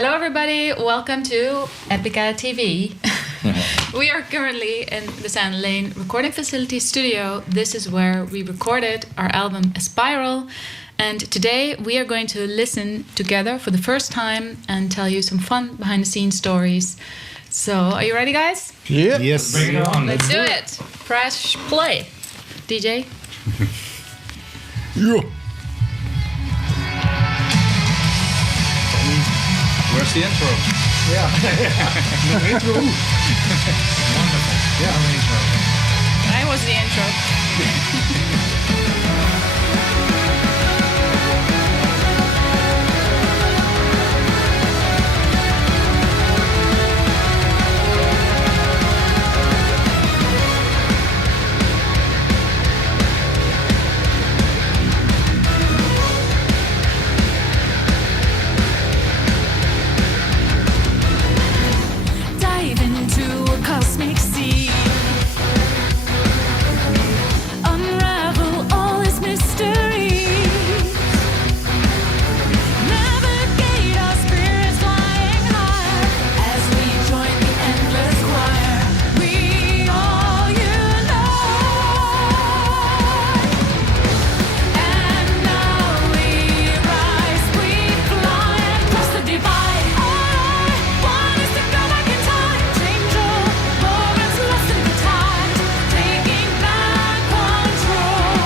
Hello everybody, welcome to Epica TV. We are currently in the Sand Lane recording facility studio. This is where we recorded our album Aspiral. And today we are going to listen together for the first time and tell you some fun behind the scenes stories. So, are you ready guys? Yeah. Yes. Bring it on. Let's do it. Press play. DJ? Yeah. Where's the intro? Yeah. No intro. Wonderful. Yeah. No intro. I was the intro. Dive into a cosmic sea. Unravel all its mystery. Navigate our spirits flying higher as we join the endless choir. We all unite. And now we rise, we fly and cross the divide. All I want is to go back in time, change all moments lost in the tide, taking back control.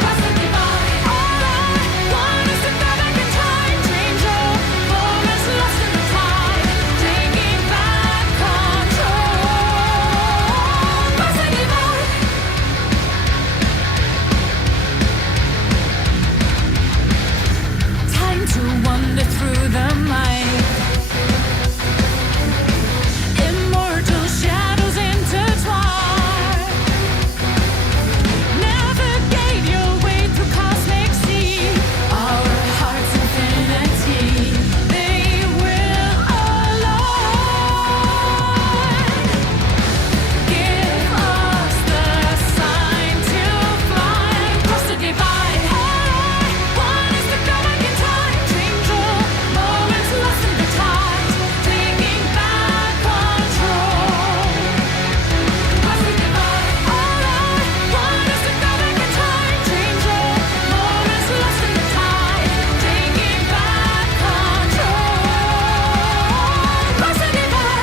Cross the divide. All I want is to go back in time, change all moments lost in the tide, taking back control. Cross the divide. Time to wander through the mind. Immortal shadows intertwine. Navigate your way through cosmic sea. Our hearts infinity, they will align. Give us the sign to fly and cross the divide. All I want is to go back in time, change all moments lost in the tide, taking back control. Cross the divide. All I want is to go back in time, change all moments lost in the tide, taking back control. Cross the divide.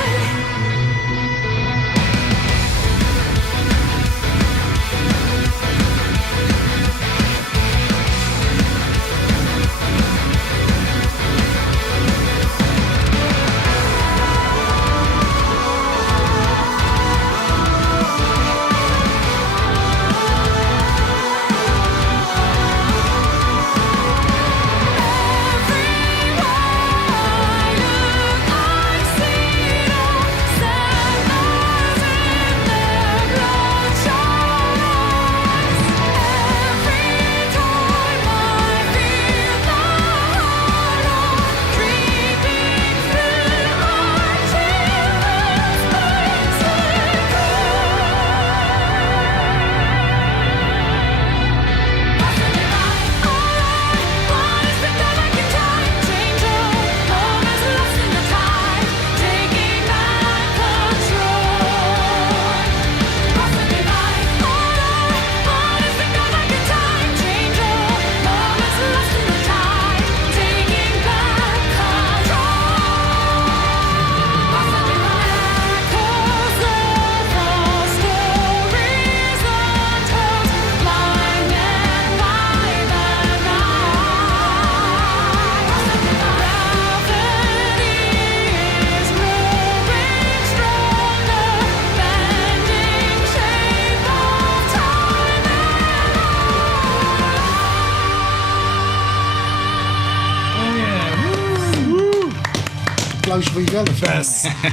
Applaus voor jezelf.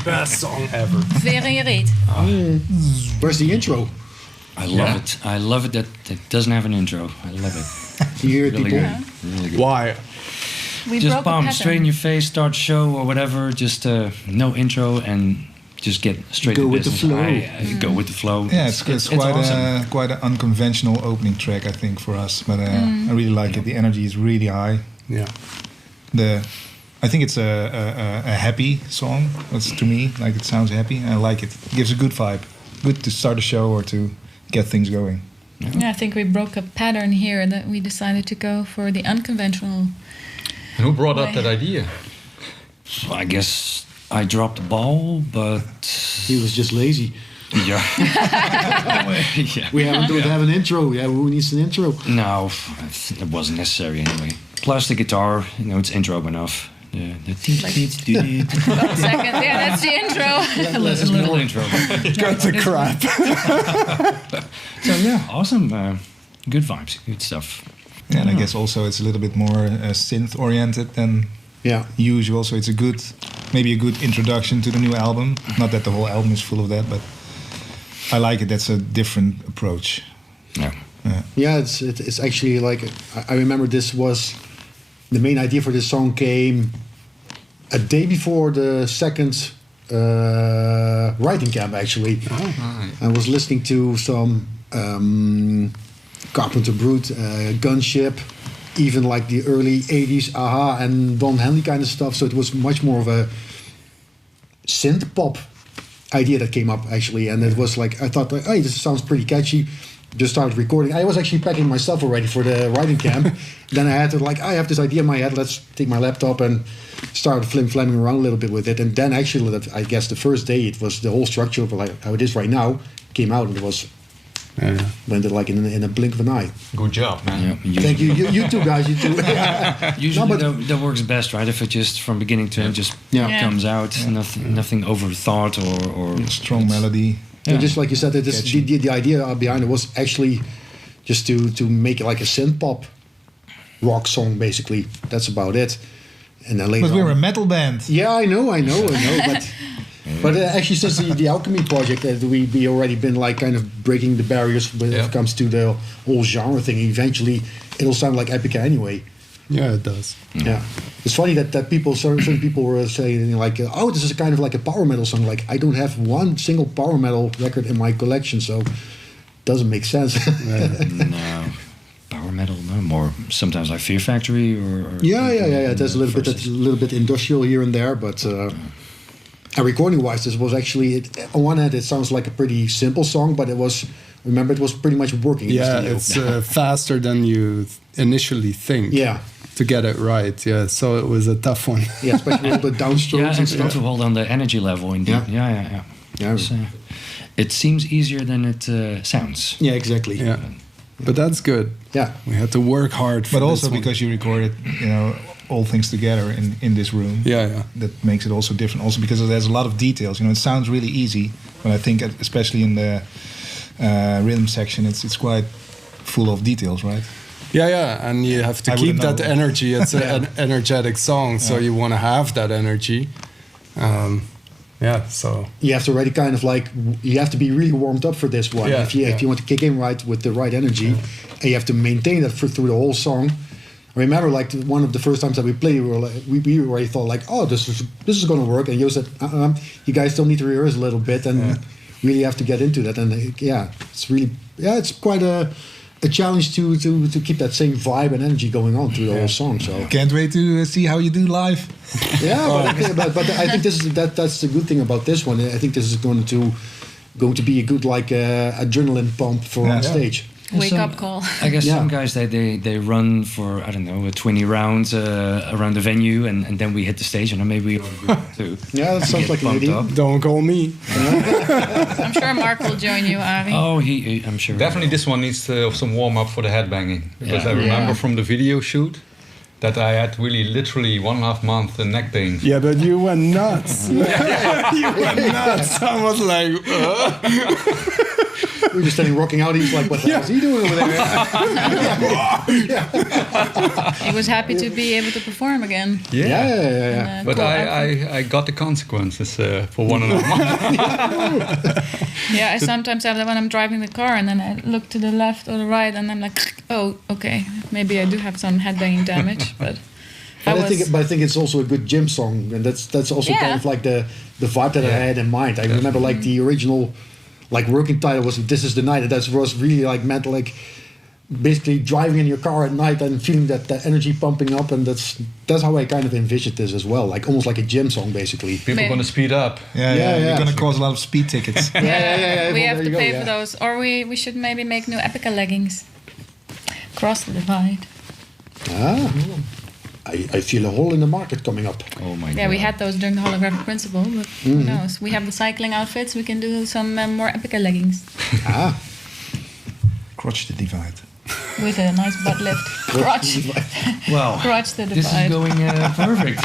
Best song ever. Veer in je reet. Where's the intro? I love it. I love it that it doesn't have an intro. I love it. You hear it, Really people? good. Really good. Why? We Just broke a bomb pattern. straight in your face, start show or whatever. Just no intro and just get straight Go to with the business. flow. I go with the flow. Yeah, it's quite awesome. quite an unconventional opening track, I think, for us. But I really like it. The energy is really high. Yeah. I think it's a happy song. That's to me, like, it sounds happy. I like it. It gives a good vibe. Good to start a show or to get things going. Yeah, I think we broke a pattern here that we decided to go for the unconventional. And who brought up that idea? So I guess I dropped the ball, but He was just lazy. yeah. Yeah. We don't have an intro. Yeah, who needs an intro? No, it wasn't necessary anyway. Plus the guitar, it's intro enough. The One second. Yeah, that's the intro. little intro. Got the crap. So yeah, awesome. Good vibes, good stuff. Yeah, and I guess also it's a little bit more synth oriented than Yeah. usual. So it's maybe a good introduction to the new album. Not that the whole album is full of that, but I like it. That's a different approach. Yeah. Yeah, it's actually like, I remember this was, the main idea for this song came a day before the second writing camp, actually. I was listening to some Carpenter Brute, Gunship, even like the early 80s Aha and Don Henley kind of stuff. So it was much more of a synth pop idea that came up, actually. And it was like, I thought, like, hey, this sounds pretty catchy. Just started recording. I was actually packing myself already for the writing camp. Then I had to, like, I have this idea in my head. Let's take my laptop and start flim-flamming around a little bit with it. And then actually, I guess the first day, it was the whole structure of like how it is right now came out, and it was went like in a blink of an eye. Good job, man. Yeah, Thank you. You too, guys. You too. Usually No, but- that works best, right? If it just from beginning to end just Yeah. comes out, nothing overthought or Strong melody. And just like you said, it is, Catchy. the idea behind it was actually just to make it like a synth pop rock song, basically. That's about it. And then later But we were a on, metal band. yeah, I know, but actually since the Alchemy project, we already been like kind of breaking the barriers when Yeah. it comes to the whole genre thing. Eventually, it'll sound like Epica anyway. Yeah, it does. Yeah, it's funny that certain people were saying like, oh, this is kind of like a power metal song. Like, I don't have one single power metal record in my collection, so it doesn't make sense. no power metal, no more. Sometimes like Fear Factory or Yeah. There's a little bit industrial here and there, but and recording-wise, this was actually on one hand it sounds like a pretty simple song, but it was pretty much working. in the Yeah, studio. it's faster than you initially think. Yeah. To get it right, yeah. So it was a tough one. Yeah, especially all the downstrokes Yeah, and and still stuff. to hold on the energy level. Indeed. Yeah. Yeah. It's, it seems easier than it sounds. Yeah, exactly. Yeah, but that's good. Yeah. We had to work hard for But also this one. because you recorded, all things together in this room. Yeah. That makes it also different. Also because there's a lot of details. It sounds really easy, but I think especially in the rhythm section, it's quite full of details, right? Yeah, and you have to I keep wouldn't that know. energy. It's an energetic song, so you want to have that energy. So You have to already kind of like, you have to be really warmed up for this one. Yeah, If you want to kick in right with the right energy, and you have to maintain that through the whole song. I remember like one of the first times that we played, we already thought like, oh, this is going to work. And you said, you guys still need to rehearse a little bit and really have to get into that. And it's quite a challenge to keep that same vibe and energy going on through the whole song. So Can't wait to see how you do live. but I think that's the good thing about this one. I think this is going to be a good like adrenaline pump for on stage. Wake Some- up call. I guess Yeah. some guys they run for 20 rounds around the venue and then we hit the stage and then maybe we all do too. Yeah, that sounds Get like an pumped idea. up. don't call me. I'm sure Mark will join you, Avi. Oh, I'm sure. Definitely this one needs some warm-up for the headbanging. Because Yeah. I remember Yeah. from the video shoot that I had really literally 1.5 months neck pain. Yeah, but you went nuts. You went nuts. I was like, We were just standing rocking out. He's like, "What the hell is he doing over there?" He was happy to be able to perform again. Yeah. But Cool I got the consequences for 1.5 months. Yeah, I sometimes have that when I'm driving the car and then I look to the left or the right and I'm like, oh, okay, maybe I do have some headbanging damage, but But I think it's also a good gym song, and that's also Yeah. kind of like the vibe that I had in mind. I remember like the original like working title was "This Is the Night," and that was really like meant like basically driving in your car at night and feeling that energy pumping up, and that's how I kind of envisioned this as well, like almost like a gym song basically. People Maybe. going to speed up. Yeah. You're going to Sure. cause a lot of speed tickets. We well, have there to you pay go, for those, or we should maybe make new Epica leggings. Cross the divide. I feel a hole in the market coming up. Oh my god. Yeah, we had those during the holographic principle, but who knows? We have the cycling outfits. We can do some more Epica leggings Crotch the divide. with a nice butt lift. Crotch, Well, crotch the this is divide. going perfect.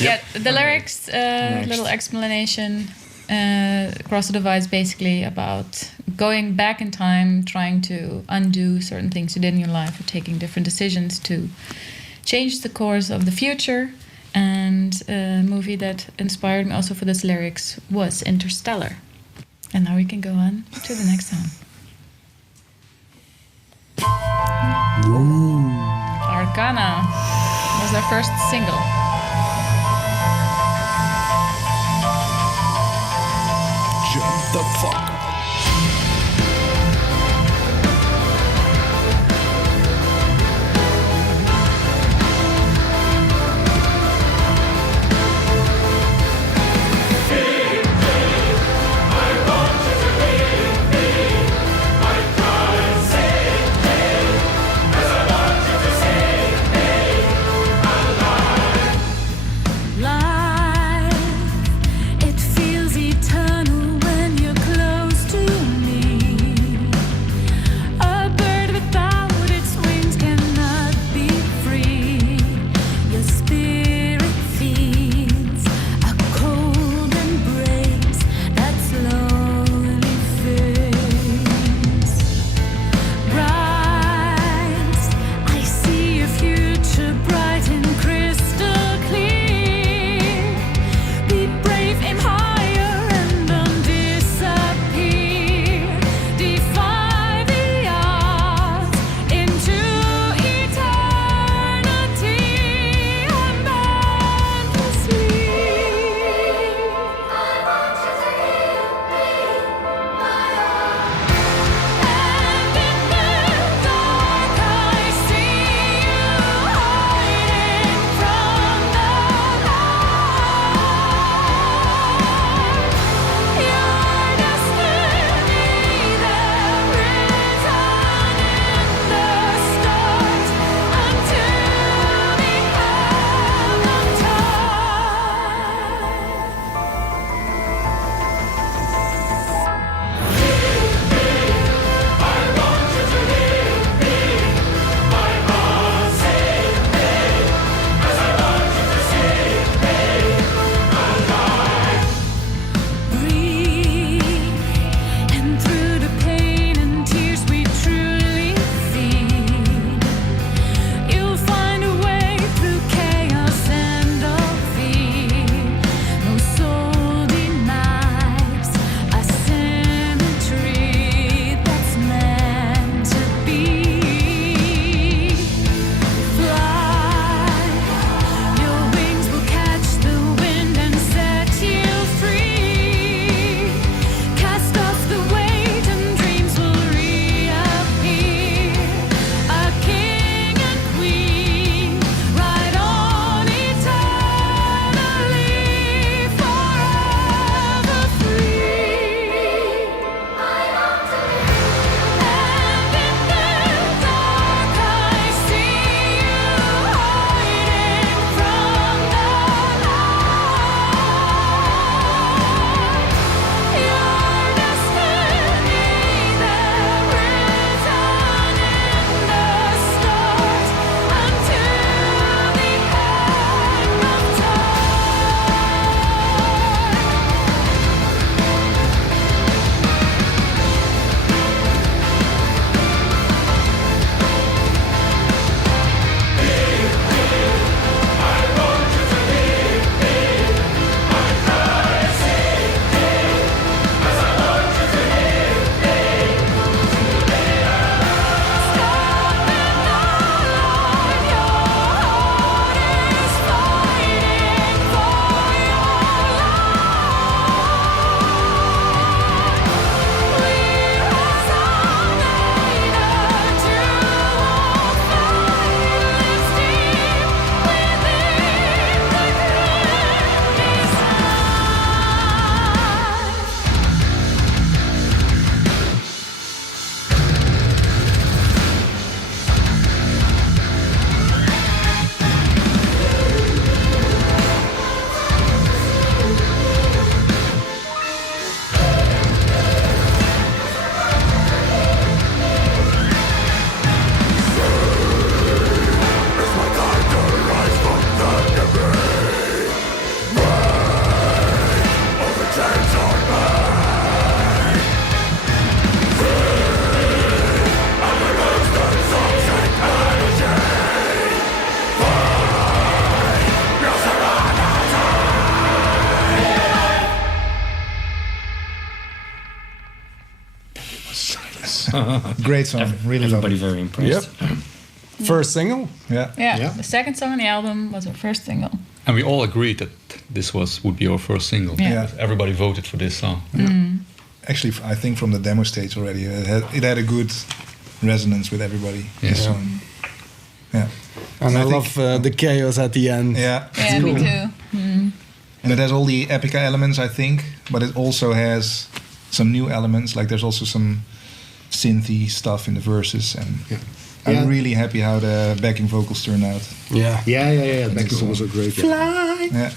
Yeah, the lyrics, little explanation. Cross the divide is basically about going back in time, trying to undo certain things you did in your life, or taking different decisions to change the course of the future. And a movie that inspired me also for this lyrics was Interstellar. And now we can go on to the next song. Arcana was our first single. Jump the fuck up. Life, it feels eternal when you're close. Great song. Really love Everybody it. very impressed. First single. Yeah. Yeah, the second song on the album was our first single. And we all agreed that this would be our first single. Yeah. Yeah. Everybody voted for this song. Actually, I think from the demo stage already, it had a good resonance with everybody. Yeah. So, yeah. And I think- love the chaos at the end. Yeah. Yeah, me too. And it has all the Epica elements, I think, but it also has some new elements. Like there's also some synthy stuff in the verses, and Yeah. I'm Yeah. really happy how the backing vocals turned out. Yeah. Yeah. The backing songs are great. Yeah. Yeah.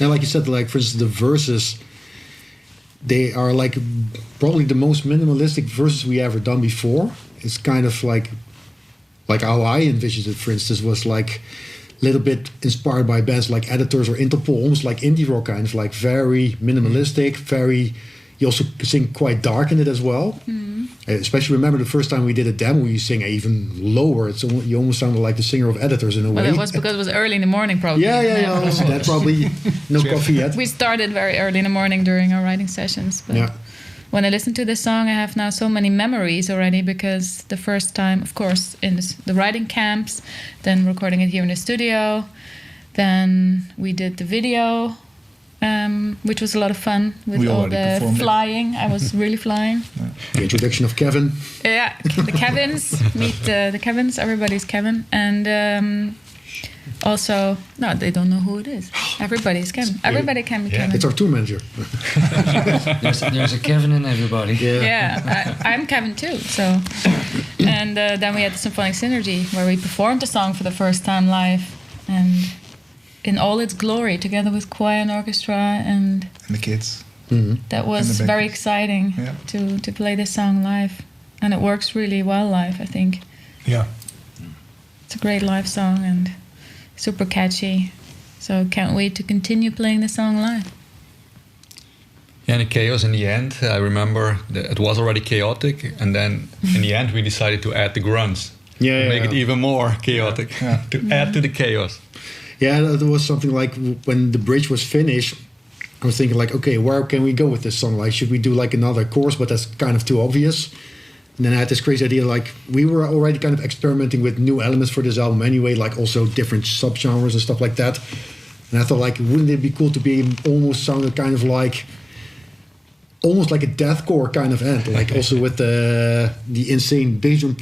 And like you said, like for instance, the verses, they are like probably the most minimalistic verses we ever done before. It's kind of like how I envisioned it. For instance, was like a little bit inspired by bands like Editors or Interpol, almost like indie rock, kind of like very minimalistic, very. You also sing quite dark in it as well. Especially remember the first time we did a demo, you sing even lower. You almost sounded like the singer of Editors in a Well, way. it was because it was early in the morning, probably. Yeah. Also that probably no coffee yet. We started very early in the morning during our writing sessions. But Yeah. when I listen to this song, I have now so many memories already because the first time, of course, in the writing camps, then recording it here in the studio, then we did the video, which was a lot of fun with We all already the performed it. flying. I was really flying. The introduction of Kevin. Yeah, the Kevins. Meet the Kevins. Everybody's Kevin. And also, no, they don't know who it is. Everybody's Kevin. Everybody can be Kevin. It's our tour manager. There's a Kevin in everybody. Yeah, I'm Kevin too. So, and then we had the Symphonic Synergy where we performed the song for the first time live, and in all its glory, together with choir and orchestra, and And the kids. that was And the very backups. exciting Yeah. to play this song live, and it works really well live. I think Yeah. it's a great live song and super catchy. So can't wait to continue playing the song live. Yeah, and the chaos in the end, I remember that it was already chaotic, and then in the end we decided to add the grunts. Yeah, to make it even more chaotic, to add to the chaos. Yeah, there was something like when the bridge was finished, I was thinking like, okay, where can we go with this song? Like, should we do like another chorus? But that's kind of too obvious. And then I had this crazy idea, like we were already kind of experimenting with new elements for this album anyway, like also different subgenres and stuff like that. And I thought like, wouldn't it be cool to be almost sounded kind of like, almost like a deathcore kind of end, like also with the insane bass drum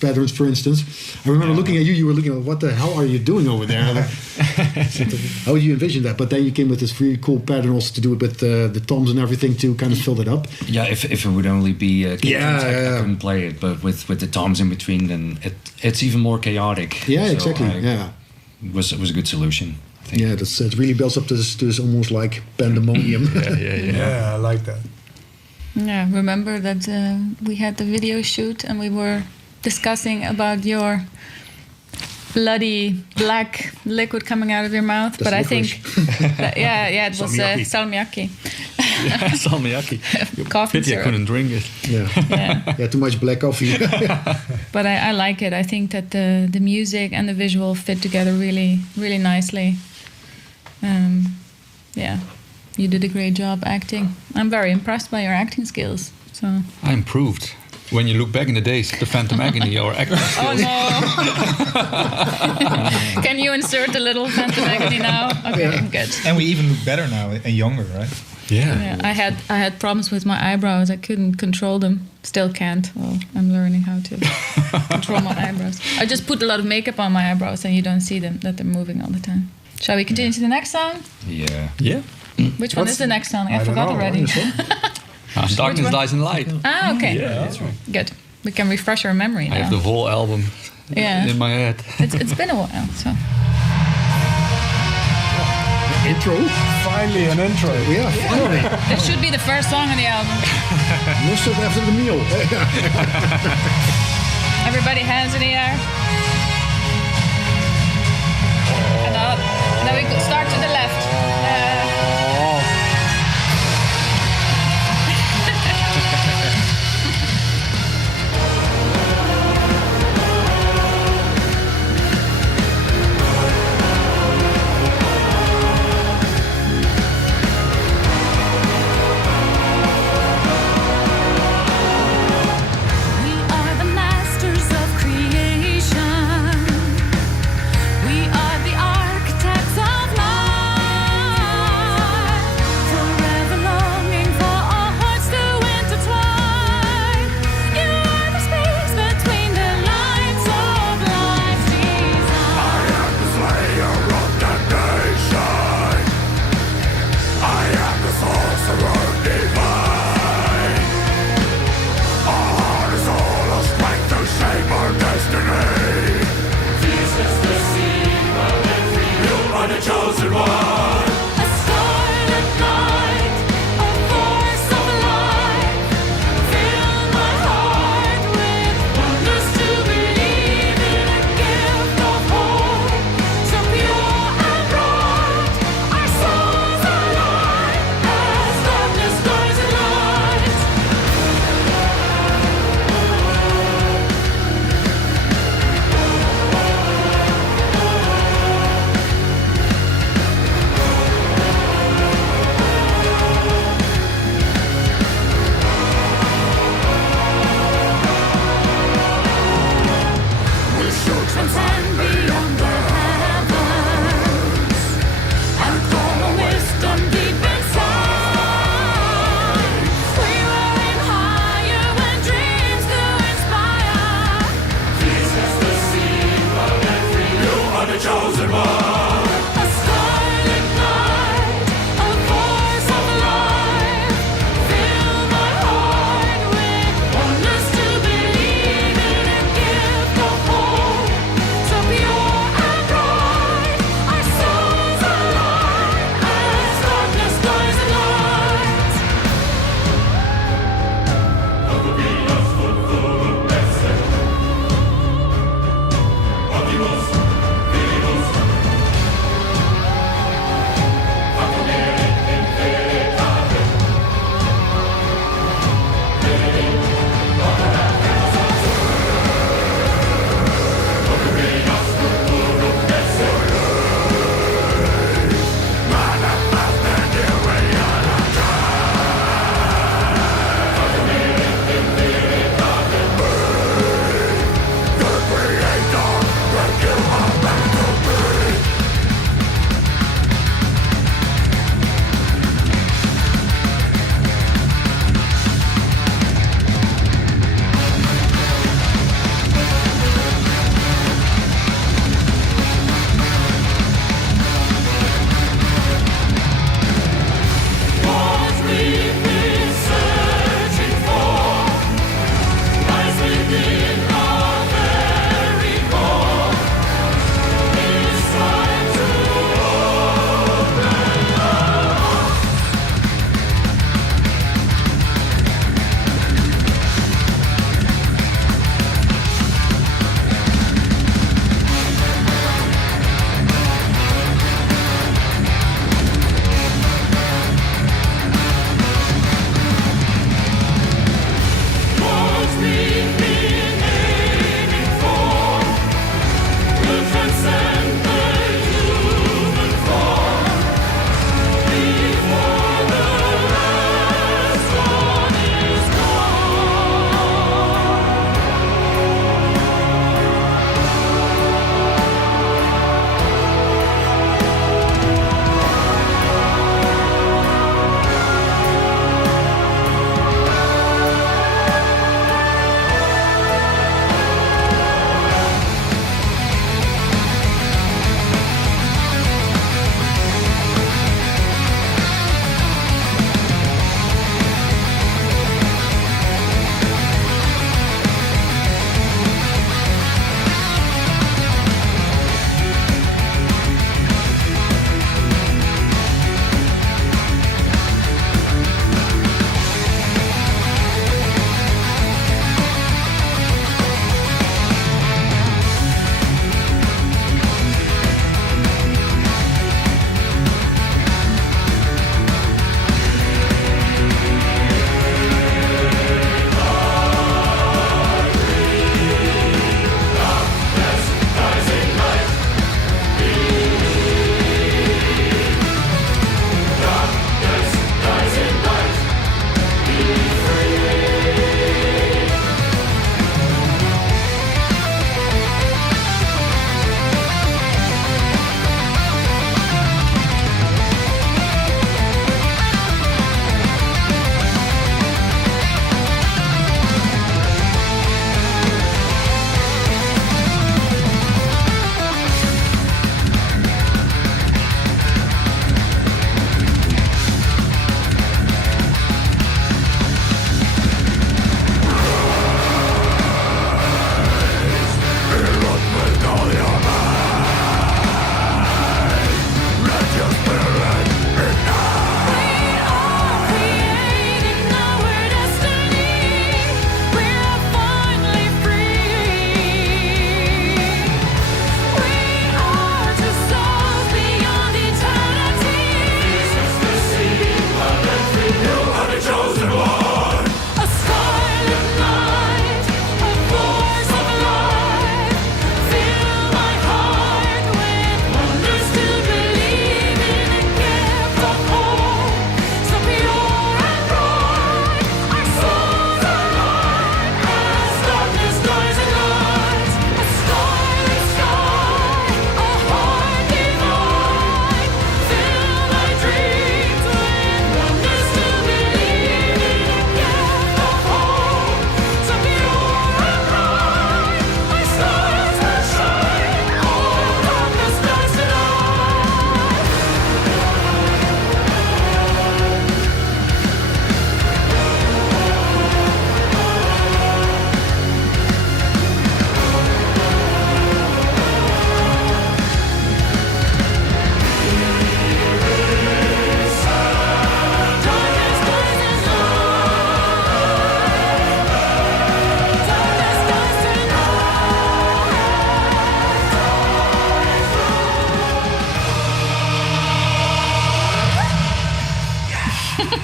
patterns, for instance. I remember looking at you, you were looking at what the hell are you doing over there? Like, how do you envision that? But then you came with this really cool pattern also to do it with the toms and everything to kind of fill it up. Yeah, if it would only be keyboards, I yeah. couldn't play it. But with the toms in between, then it's even more chaotic. Yeah, So exactly. it was a good solution. I think. Yeah, it really builds up to this almost like pandemonium. Yeah, I like that. Yeah, remember that we had the video shoot and we were discussing about your bloody black liquid coming out of your mouth. That's but I think, licorice. it was Salmiakki. salmiakki. Salmiakki. Coffee Pity I syrup. couldn't drink it. Yeah, too much black coffee. But I like it. I think that the music and the visual fit together really, really nicely. You did a great job acting. I'm very impressed by your acting skills. So. I improved. When you look back in the days, the Phantom Agony or acting Oh skills. no! Can you insert a little Phantom Agony now? Okay, good. And we even look better now and younger, right? Yeah. Yeah, I had problems with my eyebrows. I couldn't control them. Still can't. Well, I'm learning how to control my eyebrows. I just put a lot of makeup on my eyebrows, and you don't see them that they're moving all the time. Shall we continue to the next song? Yeah. Yeah. Which one is the next song? I don't forgot know. already. Darkness one? Lies in Light. Ah, okay. Yeah, that's right. Good. We can refresh our memory I now. have the whole album in my head. It's been a while, so. Intro? Finally, an intro. Yeah, finally. This should be the first song on the album. Most of after the meal. Everybody hands in the air. And up. Then we could start to the left. the chosen one. A starlit night, a force of life. Fill my heart with wonders to believe in a gift of hope. So pure and bright, our souls align as darkness dies in light.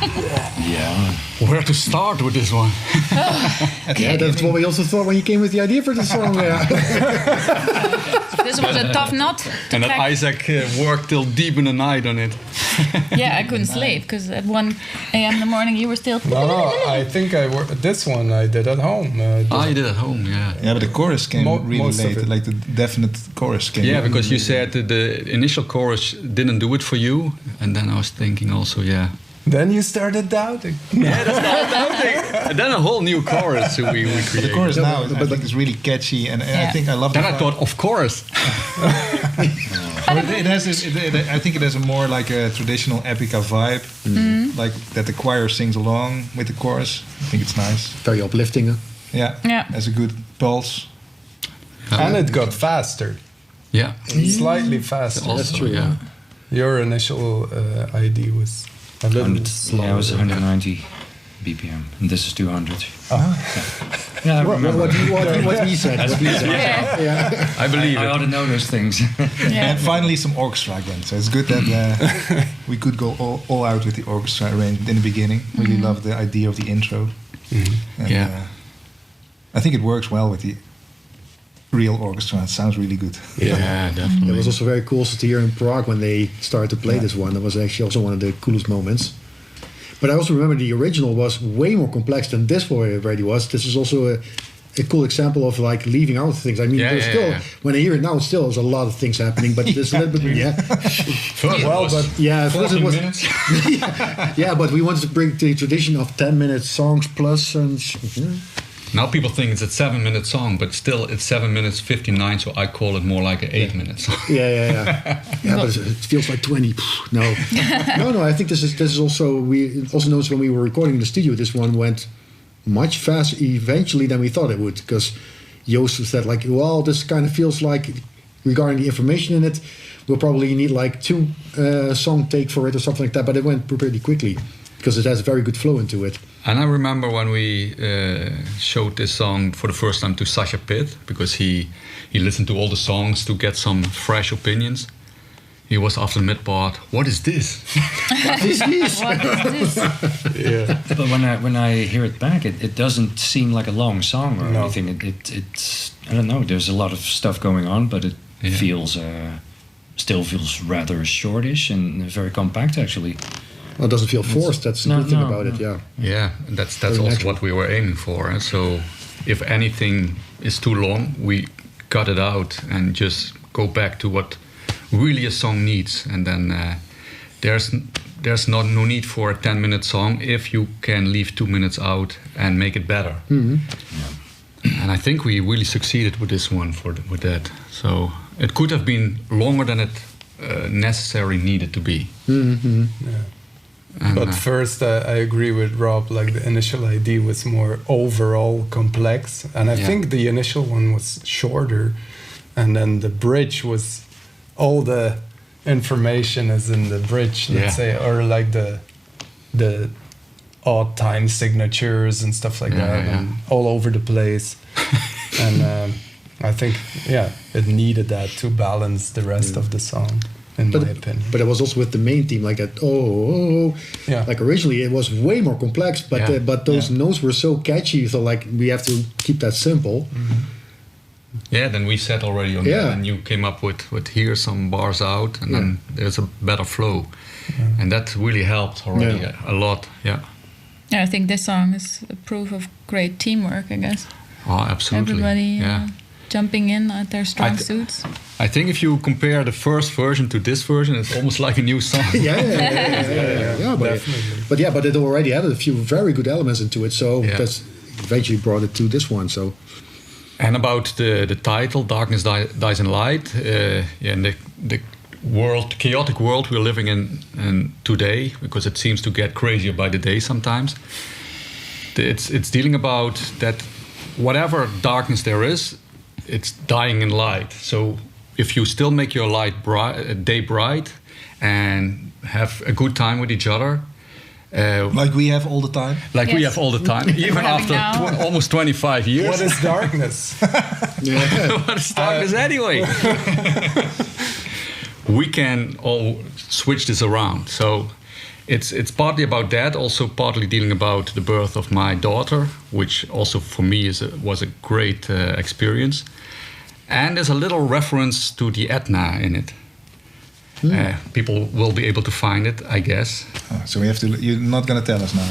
Yeah. Where to start with this one? Yeah, that's what we also thought when you came with the idea for the song. Yeah. This was a tough nut to And that crack. Isaac worked till deep in the night on it. Yeah, I couldn't sleep because at 1 a.m. in the morning you were still. No, I think this one I did at home. I did at home, yeah. Yeah, but the chorus came really most of late. it. Like the definite chorus came. Yeah, really because you late. said that the initial chorus didn't do it for you, and then I was thinking also, yeah. Then you started doubting. Yeah, that's not doubting. And then a whole new chorus we But created. the chorus now, but I think is really catchy, and I Yeah. think I love. Then the I fact- thought, of course. But it has this. I think it has a more like a traditional Epica vibe, like that the choir sings along with the chorus. I think it's nice. Very uplifting. Huh? Yeah, Yeah. has a good pulse. And it got faster. Yeah, Slightly faster. also, true, yeah. Your initial ID was a little 100, slower. yeah, it was 190 BPM, and this is 200. Ah. Yeah, I What remember. he said. What he said. Yeah. Yeah. I believe I ought it. to know those things. Yeah. And finally, some orchestra again. So it's good that we could go all out with the orchestra arrangement in the beginning. Really love the idea of the intro. And, Yeah. I think it works well with the real orchestra. It sounds really good. Yeah, definitely. It was also very cool to hear in Prague when they started to play this one. That was actually also one of the coolest moments. But I also remember the original was way more complex than this one already was. This is also a cool example of like leaving out things. I mean, Yeah, there's yeah, still yeah. when I hear it now, still there's a lot of things happening. But there's a little bit, Well, but yeah, first it 14 was, minutes. yeah. But we wanted to bring the tradition of 10-minute songs plus, and Now people think it's a 7-minute song, but still it's 7 minutes 59, so I call it more like an 8-minute song. yeah. But it feels like 20. No, no. I think this is also we also noticed when we were recording in the studio. This one went much faster eventually than we thought it would, because Joost said like, well, this kind of feels like regarding the information in it, we'll probably need like 2 song take for it or something like that. But it went pretty quickly because it has a very good flow into it. And I remember when we showed this song for the first time to Sasha Pitt, because he listened to all the songs to get some fresh opinions. He was after the mid part, what is this? What is this? What is this? yeah. But when I hear it back, it doesn't seem like a long song or No. anything. It's I don't know. There's a lot of stuff going on, but it Yeah. feels still feels rather shortish and very compact actually. Well, it doesn't feel forced. That's the No, good thing no, about it. no. Yeah. Yeah, that's Very also natural. what we were aiming for. Eh? So if anything is too long, we cut it out and just go back to what really a song needs. And then there's no need for a 10-minute song if you can leave 2 minutes out and make it better. And I think we really succeeded with this one with that. So it could have been longer than it necessarily needed to be. Yeah. And, But first, I agree with Rob. Like the initial idea was more overall complex, and I Yeah. think the initial one was shorter, and then the bridge was all the information is in the bridge. Yeah. Let's say, or like the odd time signatures and stuff like Yeah, that, yeah. and all over the place. And I think it needed that to balance the rest of the song, in my opinion. But it was also with the main theme like that. Yeah. Like originally it was way more complex, but Yeah. but those Yeah. notes were so catchy. So like we have to keep that simple. Yeah, then we set already on Yeah. that, and you came up with here some bars out, and then there's a better flow, and that really helped already Yeah. a lot. Yeah, Yeah, I think this song is a proof of great teamwork, I guess. oh, absolutely. Everybody yeah, jumping in at their strong I th- suits. I think if you compare the first version to this version, it's almost like a new song. But it already had a few very good elements into it. So Yeah. that's eventually brought it to this one. So And about the title, Darkness Dies in Light, and the world, chaotic world we're living in today, because it seems to get crazier by the day sometimes. It's dealing about that whatever darkness there is, it's dying in light. So if you still make your day bright and have a good time with each other, Like we have all the time. like we Yes. have all the time, even We're having after now. almost 25 years. What is darkness? What is darkness anyway? We can all switch this around. So it's partly about that, also partly dealing about the birth of my daughter, which also for me was a great experience. And there's a little reference to the Etna in it. People will be able to find it, I guess. Oh, so we have to. You're not gonna tell us now,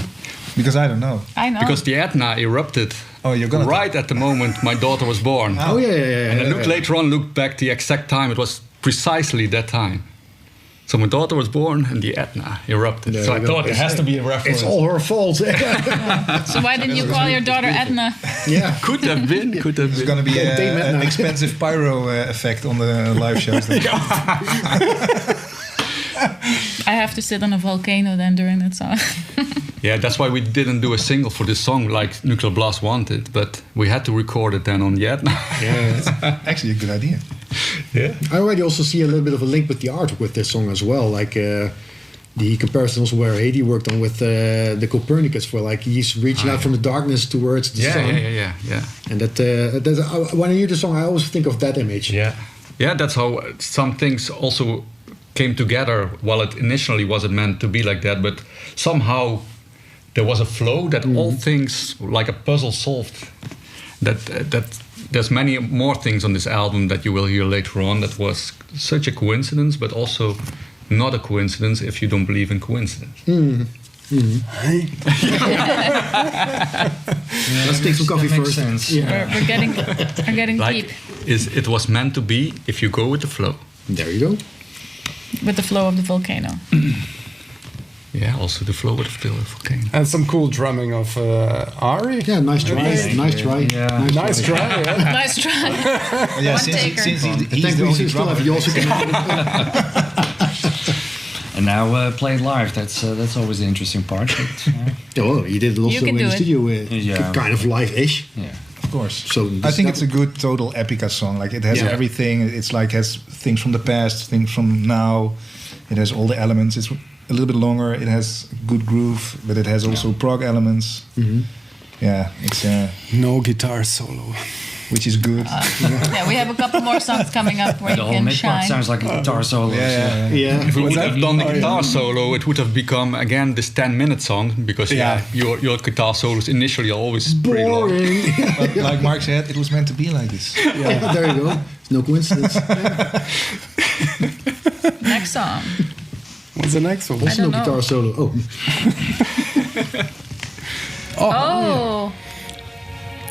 because I don't know. I know. Because the Etna erupted You're gonna right at the moment my daughter was born. Oh yeah. And I looked later on, looked back the exact time. It was precisely that time. So my daughter was born and the Etna erupted. There so we I go. thought there has to be a reference. It's all her fault. So why didn't you call your daughter Edna? Yeah. Could have been. There's gonna be an expensive pyro effect on the live shows. I have to sit on a volcano then during that song. Yeah, that's why we didn't do a single for this song like Nuclear Blast wanted, but we had to record it then on the Etna. Yeah, it's actually a good idea. Yeah. I already also see a little bit of a link with the artwork with this song as well. Like the comparison also where Hedy worked on with the Copernicus, for like he's reaching out from the darkness towards the sun. Yeah. And that when I hear the song, I always think of that image. Yeah, that's how some things also came together. While it initially wasn't meant to be like that, but somehow there was a flow that all things like a puzzle solved. That there's many more things on this album that you will hear later on that was such a coincidence, but also not a coincidence if you don't believe in coincidence. Let's take some coffee That makes first. sense. Yeah. We're getting Like deep it was meant to be if you go with the flow. There you go. with the flow of the volcano. Yeah, also the flow of the volcano. And some cool drumming of Ari. Yeah, nice try. Nice try. Yeah. Nice try. Yeah. Nice try. Yeah, One since taker. he's I the think we only still have drummer. Jos. And now play it live. That's always the interesting part. But, Oh, he did it also can in do the it. studio, Yeah. kind of live-ish. yeah. Of course. So I think it's a good total Epica song. Like it has Yeah. everything. It's like has things from the past, things from now. It has all the elements. It's a little bit longer. It has good groove, but it has also prog elements. Yeah, it's No guitar solo. which is good. Yeah, we have a couple more songs coming up where The you whole can mid part shine. sounds like a guitar solo. yeah. Yeah. If we would that- have done the oh, yeah. guitar solo, it would have become again this 10-minute song because your guitar solos initially are always pretty long. Boring. But like Mark said, it was meant to be like this. Yeah, there you go. No coincidence. Next song. What's the next one? Also don't no know. guitar solo. Oh, Oh.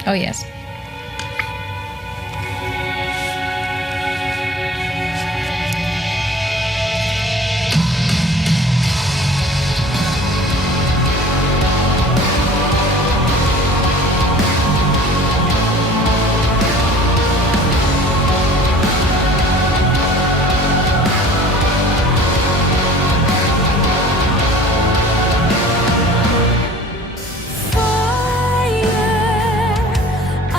Oh, yes. Fire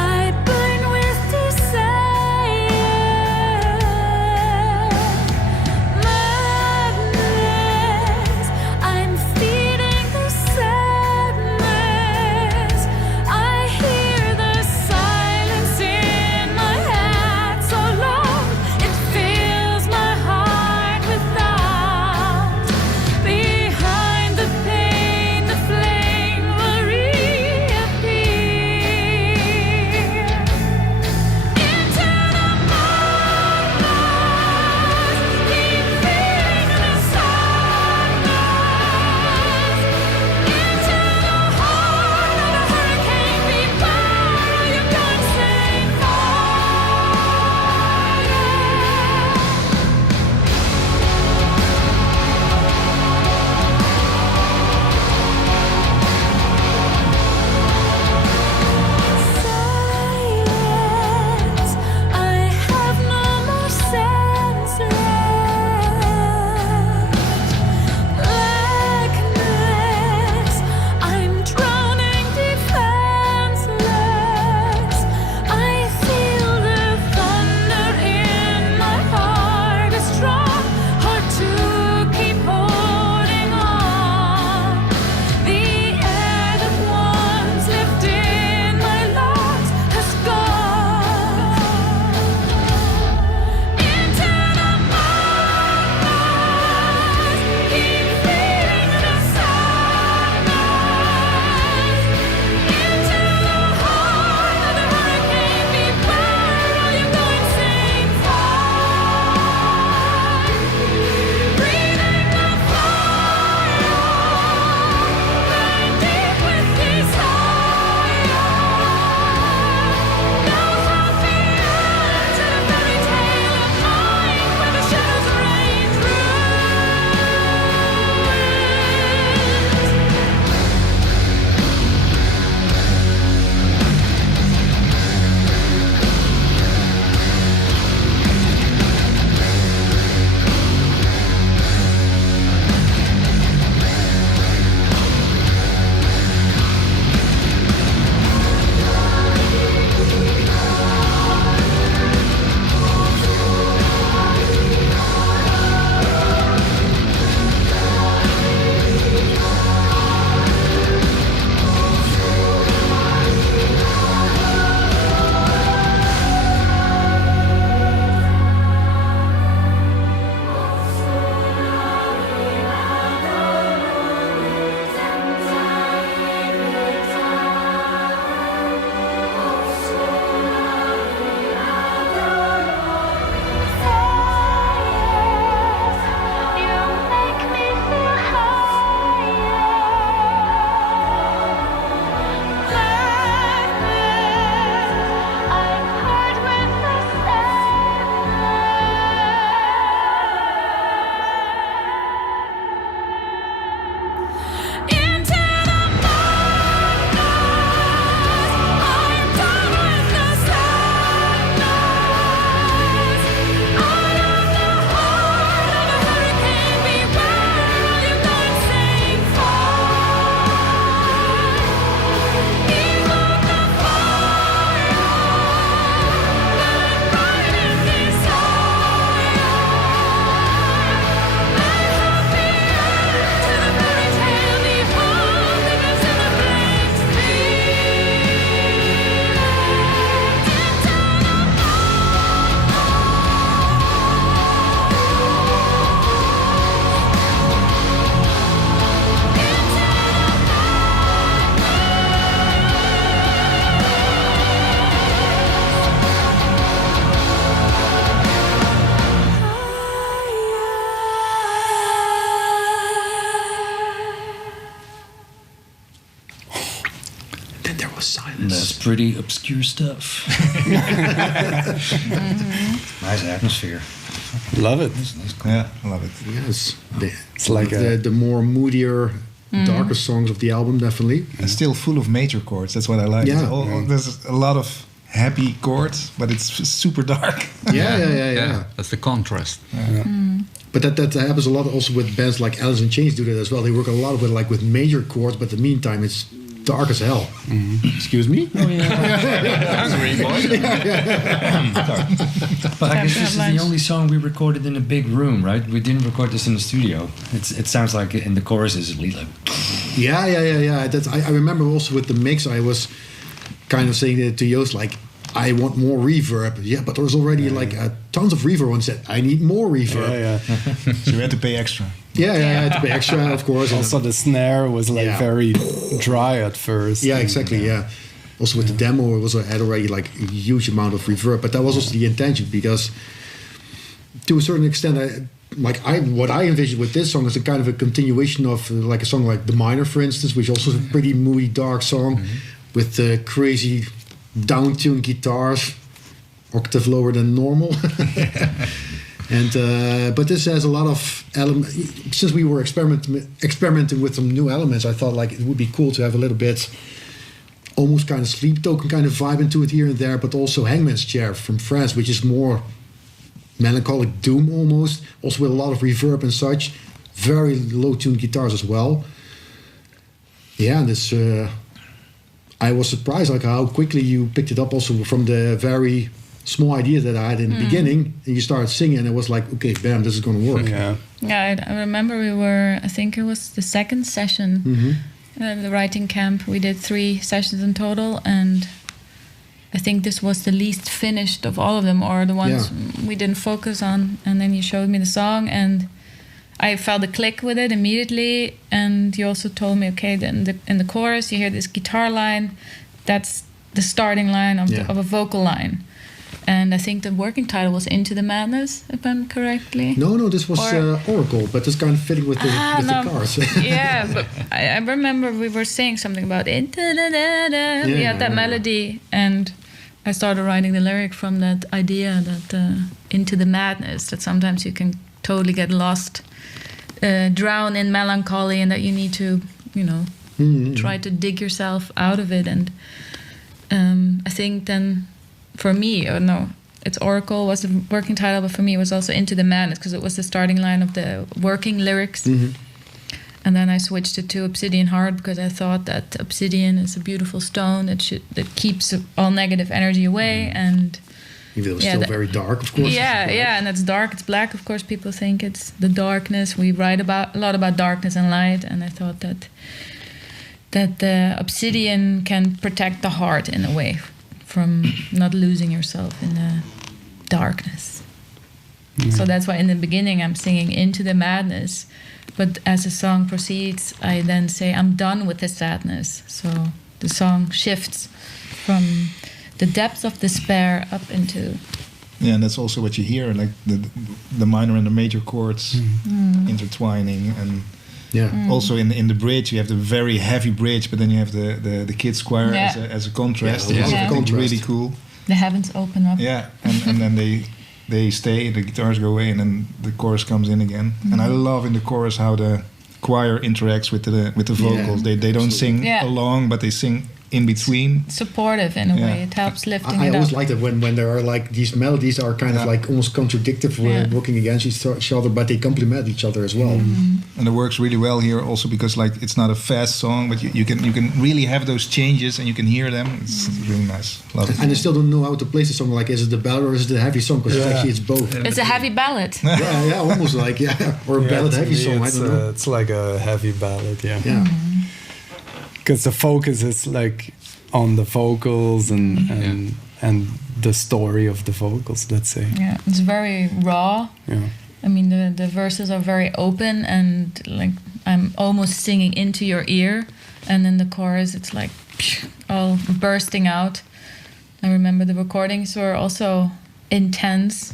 silence. That's pretty obscure stuff. Nice atmosphere. Love it. Yeah, I love it. Yes, It's like the more moodier, darker songs of the album, definitely. And still full of major chords. That's what I like. Yeah. There's a lot of happy chords, but it's super dark. Yeah. That's the contrast. But that happens a lot also with bands like Alice in Chains do that as well. They work a lot with major chords, but in the meantime it's dark as hell. Excuse me? Oh, Hungry boy. But I guess this is the only song we recorded in a big room, right? We didn't record this in the studio. It sounds like in the choruses at least like. Yeah. I remember also with the mix, I was kind of saying it to Joost, like, I want more reverb. Yeah, but there's already tons of reverb on set. I need more reverb. Yeah. So you had to pay extra. Yeah, I had to pay extra, of course. Also, the snare was like very dry at first. Yeah, exactly. Yeah. Also with the demo, it was had already like a huge amount of reverb, but that was also the intention because, to a certain extent, what I envisioned with this song is a kind of a continuation of like a song like The Minor, for instance, which also is a pretty moody, dark song with crazy down-tuned guitars, octave lower than normal. And but this has a lot of elements. Since we were experimenting with some new elements, I thought like it would be cool to have a little bit, almost kind of Sleep Token kind of vibe into it here and there, but also Hangman's Chair from France, which is more melancholic doom almost, also with a lot of reverb and such. Very low-tuned guitars as well. Yeah, and this I was surprised like how quickly you picked it up also from the very small idea that I had in the beginning, and you started singing, and it was like, okay, bam, this is going to work. Yeah, I remember I think it was the second session, the writing camp. We did 3 sessions in total, and I think this was the least finished of all of them, or the ones we didn't focus on. And then you showed me the song, and I felt a click with it immediately. And you also told me, okay, then in the chorus you hear this guitar line, that's the starting line of a vocal line. And I think the working title was Into the Madness, if I'm correctly. No, this was Oracle, but it's kind of fitting with the cars. Yeah, but I remember we were saying something about Into the da-da. We had that melody, and I started writing the lyric from that idea that Into the Madness, that sometimes you can totally get lost, drown in melancholy, and that you need to, try to dig yourself out of it. And I think then, for me, it's Oracle was the working title, but for me it was also Into the Madness because it was the starting line of the working lyrics. And then I switched it to Obsidian Heart because I thought that obsidian is a beautiful stone that keeps all negative energy away. And even though it's still very dark, of course. Yeah, and it's dark, it's black. Of course, people think it's the darkness. We write a lot about darkness and light, and I thought that the obsidian can protect the heart in a way from not losing yourself in the darkness. So that's why in the beginning I'm singing Into the Madness, but as the song proceeds I then say I'm done with the sadness. So the song shifts from the depths of despair up into... Yeah, and that's also what you hear, like the minor and the major chords intertwining, and also in the bridge you have the very heavy bridge, but then you have the kids choir as a contrast. It's really cool. The heavens open up. Yeah, and then they stay, the guitars go away, and then the chorus comes in again. And I love in the chorus how the choir interacts with the vocals. They don't sing along, but they sing in between. Supportive in a way. It helps lifting I it always up. like that when there are like these melodies are kind of like almost contradictory, working against each other, but they complement each other as well. And it works really well here also because like it's not a fast song, but you can really have those changes and you can hear them. It's really nice. Love it. And I still don't know how to place the song. Like, is it the ballad or is it the heavy song? Because actually it's both. It's a heavy ballad. yeah, almost like or a ballad heavy song. I don't know. It's like a heavy ballad. Yeah. Because the focus is like on the vocals and the story of the vocals, let's say. Yeah, it's very raw. Yeah. I mean, the verses are very open and like I'm almost singing into your ear, and then the chorus it's like all bursting out. I remember the recordings were also intense,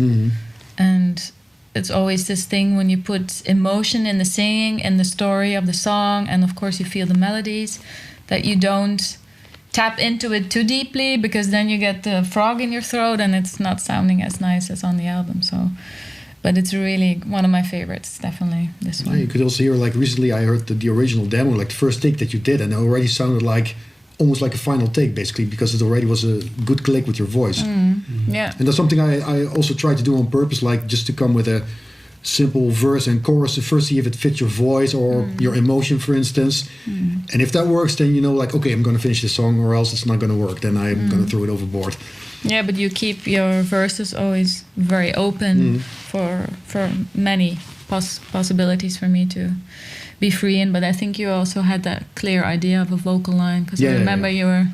and it's always this thing when you put emotion in the singing and the story of the song, and of course you feel the melodies, that you don't tap into it too deeply, because then you get the frog in your throat and it's not sounding as nice as on the album. So, but it's really one of my favorites, definitely this one. You could also hear, like, recently I heard the original demo, like the first take that you did, and it already sounded like almost like a final take, basically, because it already was a good click with your voice. Yeah. And that's something I also try to do on purpose, like just to come with a simple verse and chorus to first see if it fits your voice or your emotion, for instance. And if that works, then you know, like, okay, I'm going to finish this song, or else it's not going to work. Then I'm going to throw it overboard. Yeah, but you keep your verses always very open for many possibilities for me to be free in. But I think you also had that clear idea of a vocal line, because I remember you were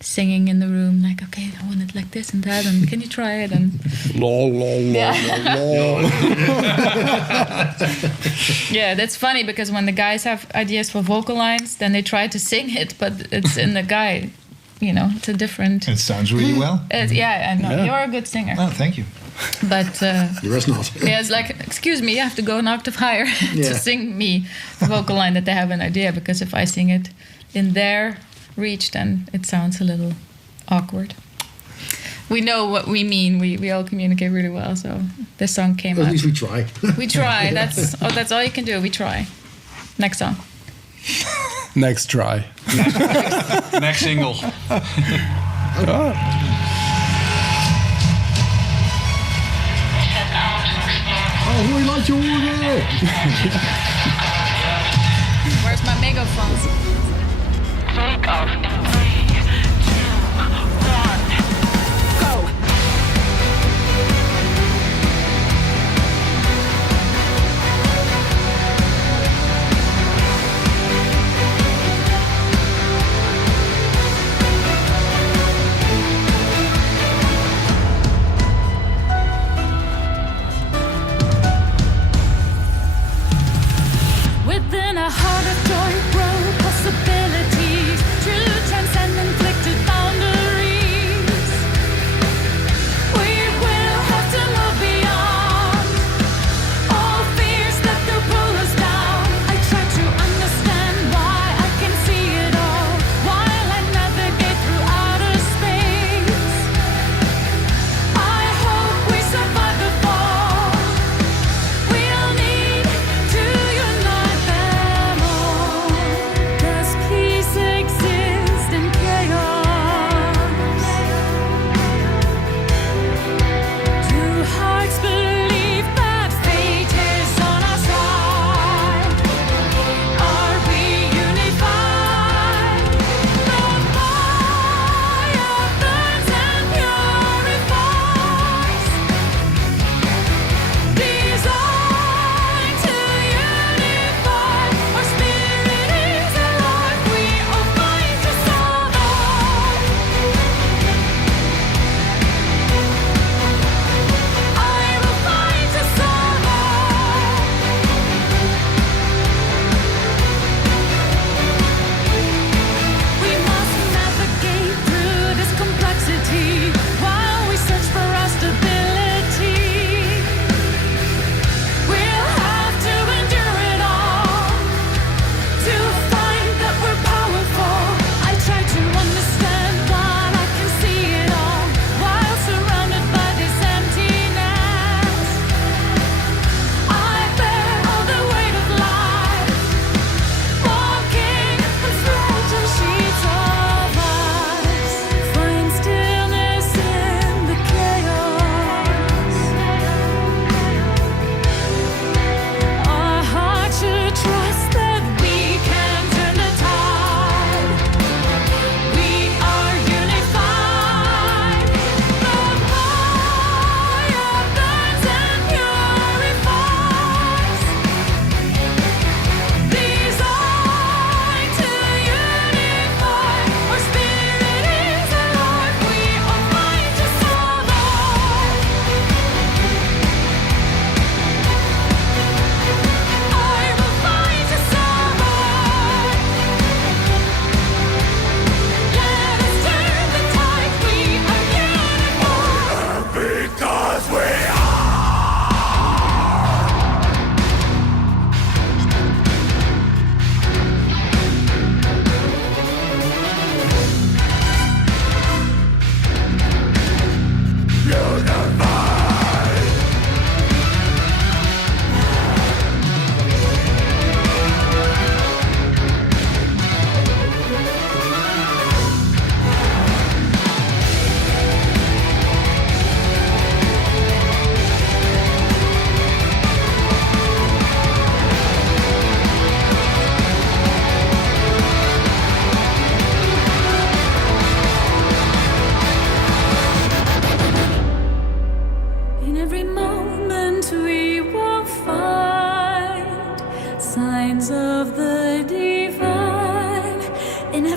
singing in the room, like, okay, I want it like this and that, and can you try it? And yeah, that's funny, because when the guys have ideas for vocal lines, then they try to sing it, but it's in the guy, you know, it's a different. It sounds really well. Yeah, I know. You're a good singer. Oh, thank you. But The rest not. yeah, it's like, excuse me, you have to go an octave higher to sing me the vocal line that they have an idea, because if I sing it in their reach, then it sounds a little awkward. We know what we mean. We all communicate really well, so this song came out. At least we try. We try. That's all you can do. We try. Next song. Next try. Next single. Oh, hoe laat je horen? Where's my megaphone? Take off in 3, 2, 1, go! Within a heart of joy grow possibilities, true transcend inflicted boundaries. We will have to move beyond all fears that could pull us down. I try to understand why I can see it all while I navigate through outer space. I hope we survive the fall. We'll need to unite them all.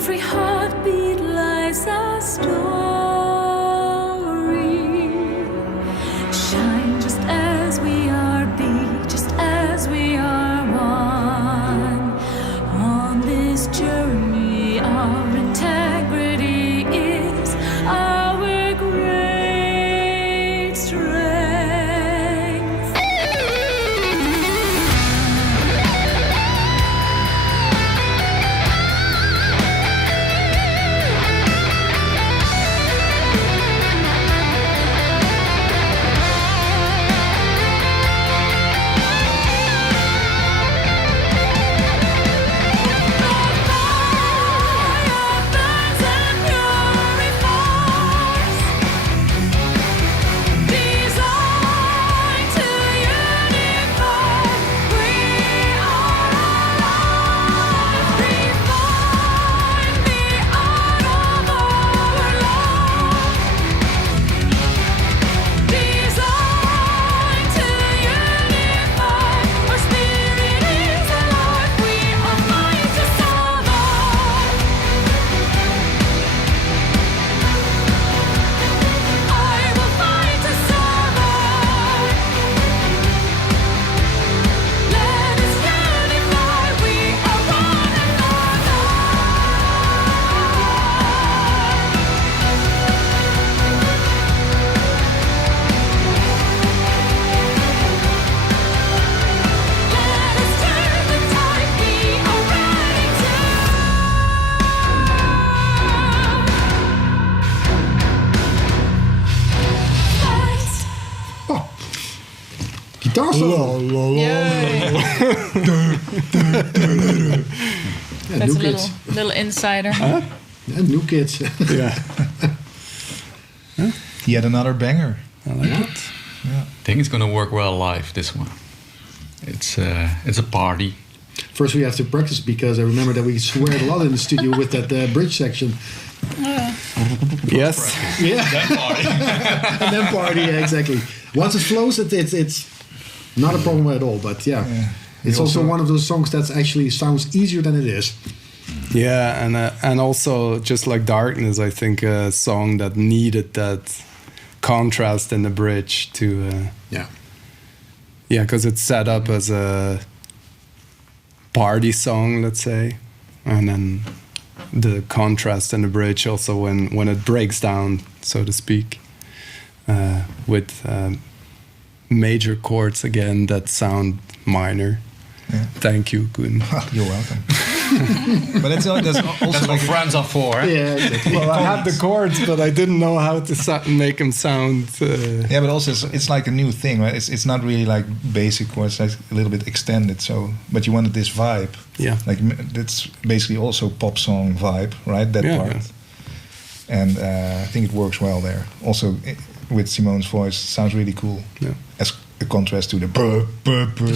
every heartbeat lies a story. Shine just as we are, be just as we are one. On this journey, our integrity is our great strength. Guitar solo. Yeah, That's new a kids. little insider. Yeah, new kids. Yeah. Yet another banger. I like it. Yeah. I think it's gonna work well live. This one. It's a party. First, we have to practice because I remember that we sweared a lot in the studio with that bridge section. Yes. Yeah, That party. and then party. Yeah, exactly. Once it flows, it's not a problem at all. But yeah. It's You also also- one of those songs that actually sounds easier than it is. Yeah, and also just like Darkness, I think a song that needed that contrast in the bridge to Yeah. yeah, because it's set up as a party song, let's say, and then the contrast in the bridge also when it breaks down, so to speak, with major chords again that sound minor. Yeah. Thank you, Gun. You're welcome. But that's also That's what like friends are for. Eh? Yeah, exactly. Well, I had the chords, but I didn't know how to make them sound. yeah, but also it's like a new thing, right? It's not really like basic chords, it's like a little bit extended. So, but you wanted this vibe, Yeah. like that's basically also pop song vibe, right? That Yeah, part, yeah. and I think it works well there. Also, with Simone's voice, it sounds really cool. Yeah. As a contrast to the brr, brr, brr.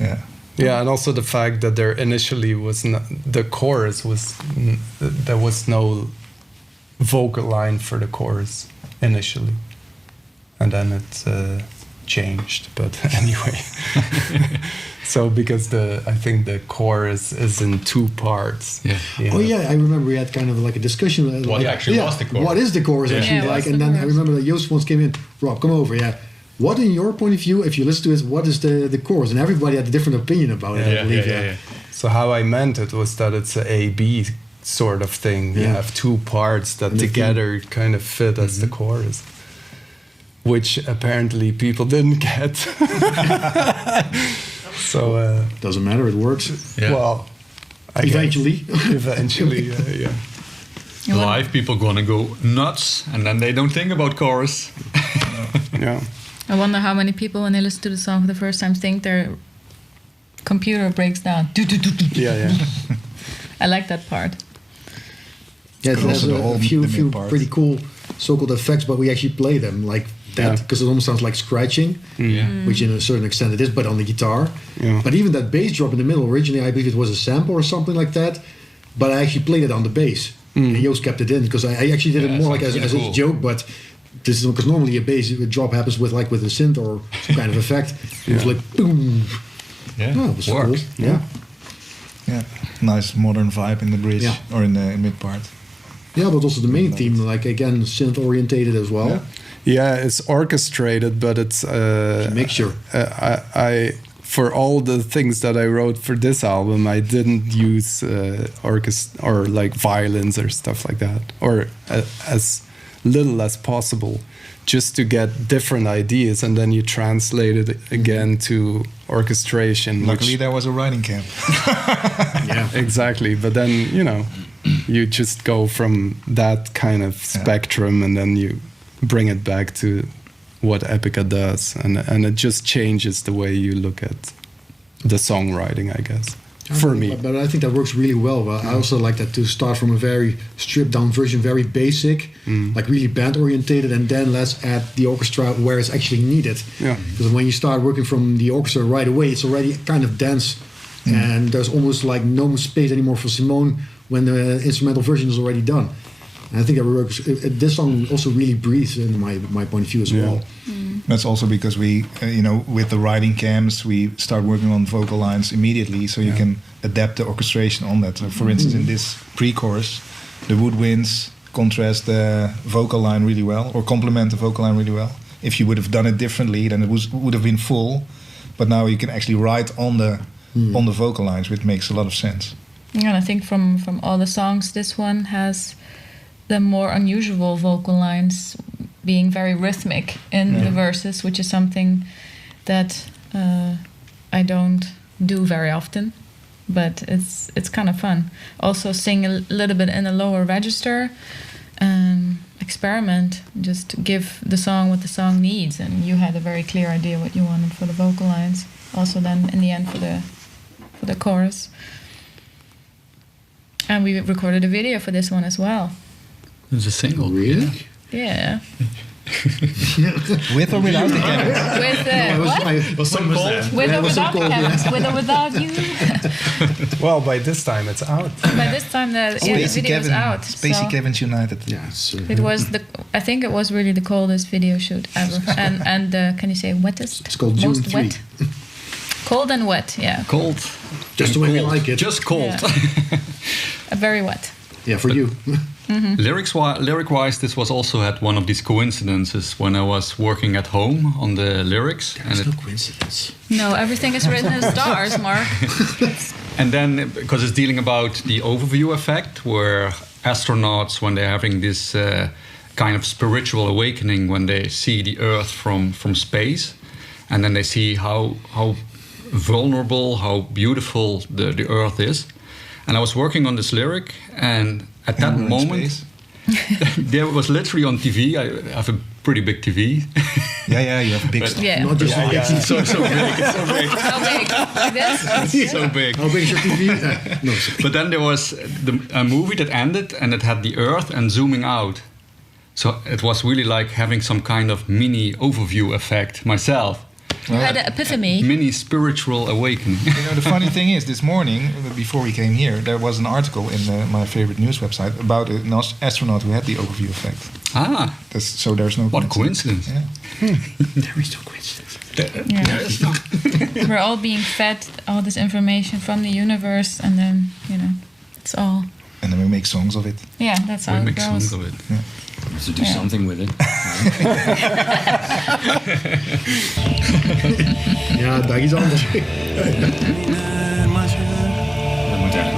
Yeah. Yeah, and also the fact that there initially was the chorus was there was no vocal line for the chorus initially, and then it changed. But anyway, so because I think the chorus is in two parts. Yeah. Oh yeah, I remember we had kind of like a discussion. What actually was the chorus? What is the chorus Yeah. actually Yeah, like? what's And the then I chorus? remember that Joost once came in. Rob, come over. Yeah. What, in your point of view, if you listen to it, what is the chorus? And everybody had a different opinion about it. I believe. Yeah. So how I meant it was that it's a A-B sort of thing. You Yeah. have two parts that And the together kind of fit as the chorus, which apparently people didn't get. So, Doesn't matter. It works. Yeah. well, I guess Eventually. eventually, yeah. Live people gonna go nuts, and then they don't think about chorus. Yeah. I wonder how many people, when they listen to the song for the first time, think their computer breaks down. Yeah, yeah. I like that part. Yeah, it And has also the whole- few the mid few part. pretty cool so-called effects, but we actually play them like that Yeah. because it almost sounds like scratching, Yeah. which in a certain extent it is, but on the guitar. Yeah. But even that bass drop in the middle, originally I believe it was a sample or something like that, but I actually played it on the bass. And Joost kept it in because I actually did Yeah, it more like sounds as really a cool. joke, but this is because normally a bass drop happens with like with a synth or some kind of effect. It was Yeah. like boom. Yeah. Oh, it was Works. cool. Yeah. Yeah. nice modern vibe in the bridge or in the mid part. Yeah, but also the main theme, like again, synth orientated as well. Yeah, it's orchestrated, but it's mixture. I for all the things that I wrote for this album, I didn't use orchestra or like violins or stuff like that, or as little as possible, just to get different ideas, and then you translate it again to orchestration. Luckily, there was a writing camp. Yeah, exactly. But then you just go from that kind of spectrum, and then you bring it back to what Epica does, and it just changes the way you look at the songwriting, I guess. For me. But I think that works really well. I also like that to start from a very stripped down version, very basic, like really band orientated, and then let's add the orchestra where it's actually needed. Yeah. Because when you start working from the orchestra right away, it's already kind of dense, and there's almost like no space anymore for Simone when the instrumental version is already done. And I think that works. This song also really breathes in my point of view as well. That's also because we, with the writing camps, we start working on vocal lines immediately, so you can adapt the orchestration on that. So for instance, in this pre-chorus, the woodwinds contrast the vocal line really well, or complement the vocal line really well. If you would have done it differently, then it would have been full. But now you can actually write on the vocal lines, which makes a lot of sense. Yeah, and I think from all the songs, this one has the more unusual vocal lines, being very rhythmic in the verses, which is something that I don't do very often, but it's kind of fun. Also sing a little bit in a lower register and experiment, just give the song what the song needs, and you had a very clear idea what you wanted for the vocal lines. Also then in the end for the chorus. And we recorded a video for this one as well. It's a single. Really? Yeah. With or without the camera? With Was with or without the cameras, with or without you. Well, by this time it's out. By this time the video was out. Spacey So Kevin's United. Yeah. it was I think it was really the coldest video shoot ever. and can you say wettest? It's called June Most 3. wet. Cold and wet, yeah. Cold. Just the way we like it. Just cold. Yeah. Very wet. Yeah, for you. Lyric-wise, this was also had one of these coincidences when I was working at home on the lyrics. There's no coincidence. No, everything is written in stars, Mark. And then, because it's dealing about the overview effect, where astronauts, when they're having this kind of spiritual awakening, when they see the Earth from space, and then they see how vulnerable, how beautiful the Earth is. And I was working on this lyric, and at that moment, there was literally on TV. I have a pretty big TV. Yeah, you have a big stuff. Yeah. Not just like It's so big. It's so big. How big? Like this? It's so big. How big is your TV? No, sorry. But then there was a movie that ended, and it had the Earth and zooming out. So it was really like having some kind of mini overview effect myself. You had an epiphany. Mini spiritual awakening. The funny thing is, this morning, before we came here, there was an article in my favorite news website about an astronaut who had the overview effect. So there's no What a coincidence. Yeah. There is no coincidence. Yeah. We're all being fed all this information from the universe, and then, it's all... And then we make songs of it. Yeah, that's how We it make goes. songs of it. Yeah. So do something with it. Ja, daar iets anders. Dat moet echt.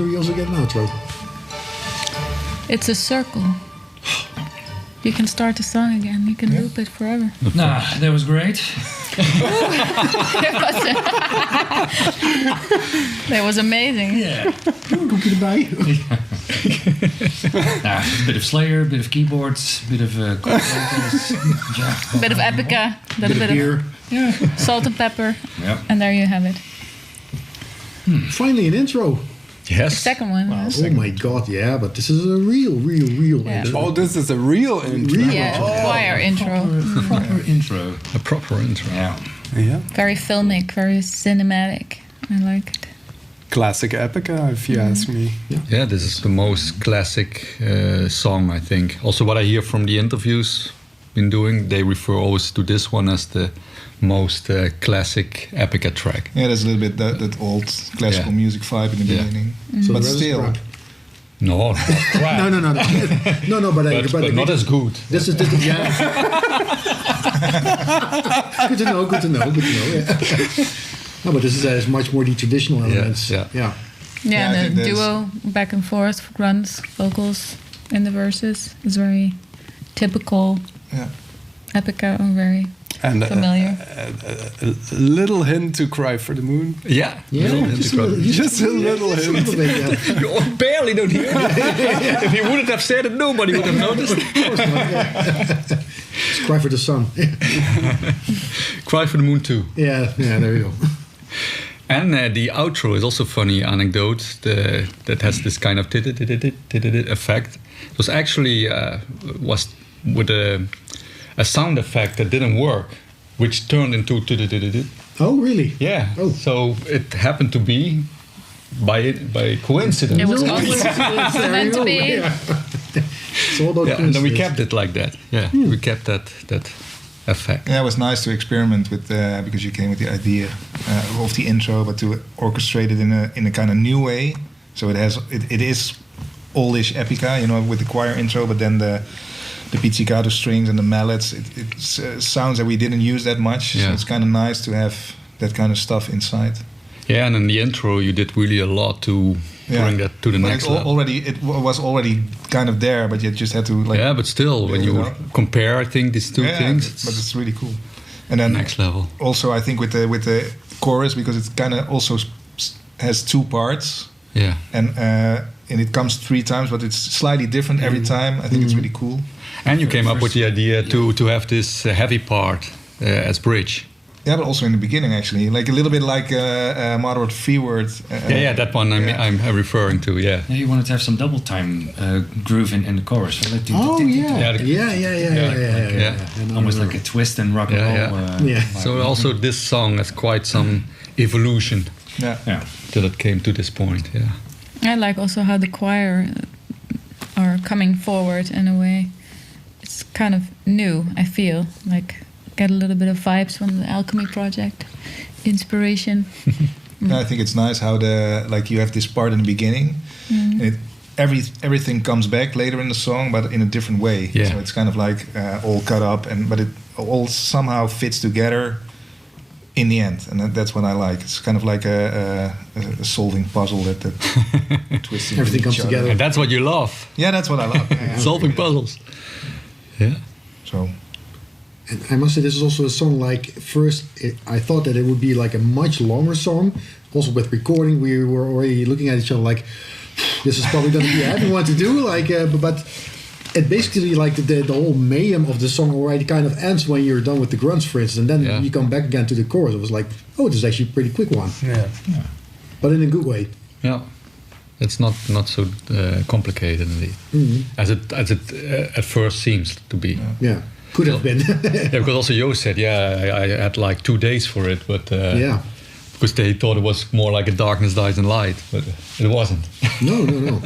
intro, you also get an outro. It's a circle. You can start the song again. You can loop it forever. Nah, that was great. That was amazing. Yeah. Koekje erbij. A bit of Slayer, a bit of keyboards, a bit of chord vocals. A bit of Epica, then a bit beer. of salt and pepper, Yeah. and there you have it. Finally, an intro. Yes. Second one. Wow. yes. Oh my god, yeah, but this is a real Yeah. intro. Oh, this is a real intro. Real Yeah, choir intro. Proper intro. A proper intro. Yeah. Yeah. Very filmic, very cinematic. I like it. Classic Epica, if you ask me. Yeah, this is the most classic song, I think. Also, what I hear from the interviews been doing, they refer always to this one as the most classic Epica track. Yeah, there's a little bit that old classical music vibe in the Yeah. beginning. So But the rest is still, crap. No, not crap. no, but but not as good. This is yeah. Good to know. Yeah. No, but this is much more the traditional elements. yeah. Yeah, I and think the there's- duo back and forth, grunts, vocals in the verses is very typical yeah. Epica, or very And familiar. a little hint to Cry for the Moon. Yeah, Just a little, Just a little just a hint. little bit, yeah. You barely don't hear it. If he wouldn't have said it, nobody would have noticed. Of course not, yeah. It's Cry for the Sun. Cry for the Moon too. Yeah, there you go. And the outro is also funny anecdote that has this kind of effect. It was actually was with a sound effect that didn't work, which turned into Oh, really? yeah. Oh. So it happened to be by coincidence. It was No, always there meant you to go, be. yeah. It's all about Yeah, and then we coincidence. kept it like that. Yeah, we kept that effect. Yeah, it was nice to experiment with because you came with the idea of the intro, but to orchestrate it in a kind of new way. So it is oldish Epica, with the choir intro, but then the pizzicato strings and the mallets. It sounds that we didn't use that much. Yeah. So it's kind of nice to have that kind of stuff inside. Yeah, and in the intro you did really a lot to bring that to the But next it level. was already kind of there, but you just had to Yeah, but still, when build you it up. compare, I think these two things, but it's it's really cool. And then next level. also I think with the chorus, because it kind of also has two parts, Yeah, and it comes 3 times, but it's slightly different every time. I think it's really cool. and you came up with the idea to have this heavy part as bridge. Yeah, but also in the beginning, actually, like a little bit like moderate freeword. Yeah, that one I'm referring to. Yeah, Yeah, you wanted to have some double time groove in the chorus. So like Oh, Yeah, yeah. the- Yeah. almost like a twist and rock and Yeah, roll. Yeah. So also this song has quite some evolution Yeah. Yeah. till it came to this point. Yeah, I like also how the choir are coming forward in a way. It's kind of new, I feel. Like, get a little bit of vibes from the Alchemy project. Inspiration. Yeah, I think it's nice how you have this part in the beginning, and everything comes back later in the song, but in a different way. Yeah. So it's kind of like all cut up, but it all somehow fits together in the end, and that's what I like. It's kind of like a solving puzzle that twists into Everything each comes other. together. and that's what you love, Yeah, that's what I love. Yeah. solving puzzles. Yeah, So And I must say, this is also a song like, first, I thought that it would be like a much longer song. Also with recording, we were already looking at each other like, this is probably going to be a heavy one to do. But it basically, like the whole mayhem of the song already kind of ends when you're done with the grunts, for instance. And then you come back again to the chorus. It was like, oh, this is actually a pretty quick one. Yeah. But in a good way. yeah. It's not so complicated indeed, as it at first seems to be. Yeah. Could have been. Yeah, because also Jo said, I had like 2 days for it, but Yeah. because they thought it was more like a darkness dies in light, but it wasn't. No.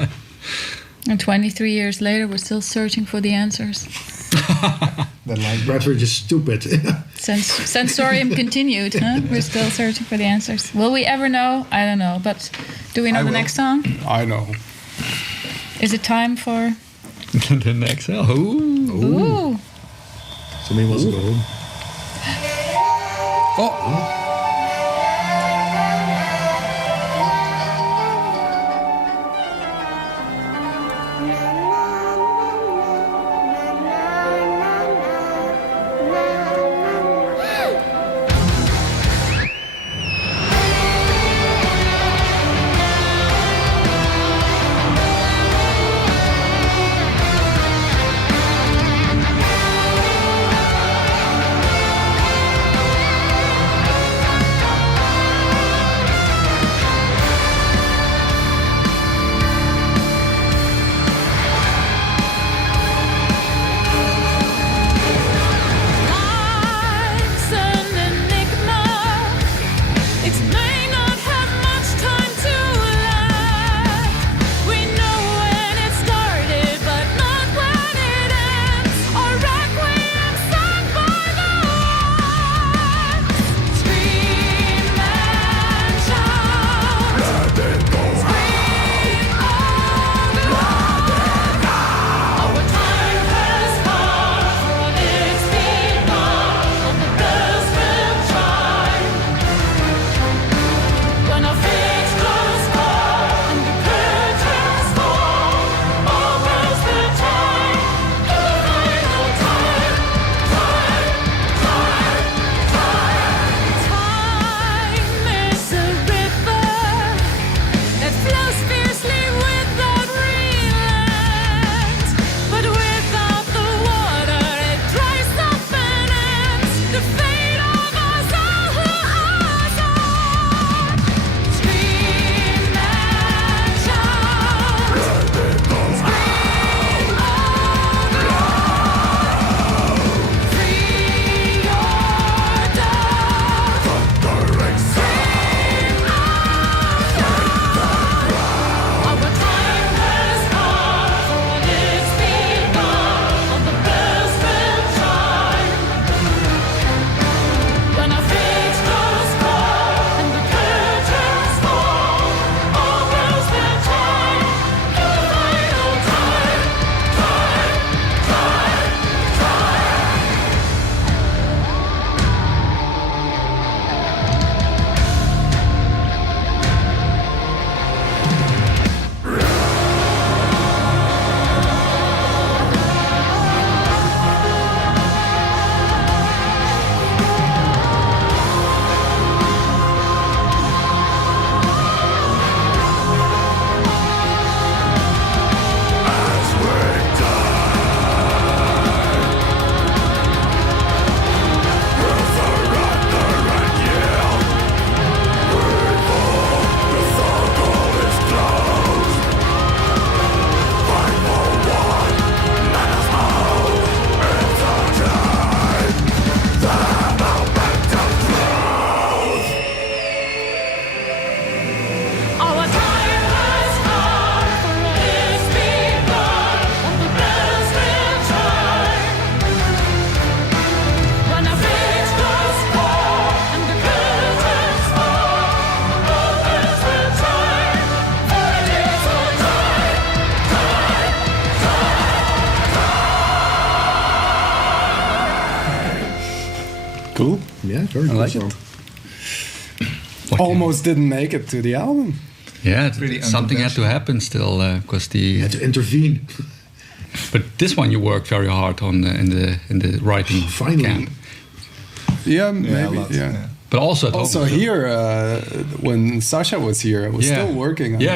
And 23 years later, we're still searching for the answers. that line. Perhaps we're just stupid. Sensorium continued, huh? We're still searching for the answers. Will we ever know? I don't know. But do we know I the will. next song? I know. Is it time for... The next, Ooh. Somebody wants to go home. Cool. Yeah, very cool like song. What Almost didn't make it to the album. Yeah, Pretty something had to happen still because You had to intervene. But this one you worked very hard on in the writing Finally. camp. Yeah, a maybe. lot, Yeah. But also at Also home. here, when Sasha was here, I was still working on it.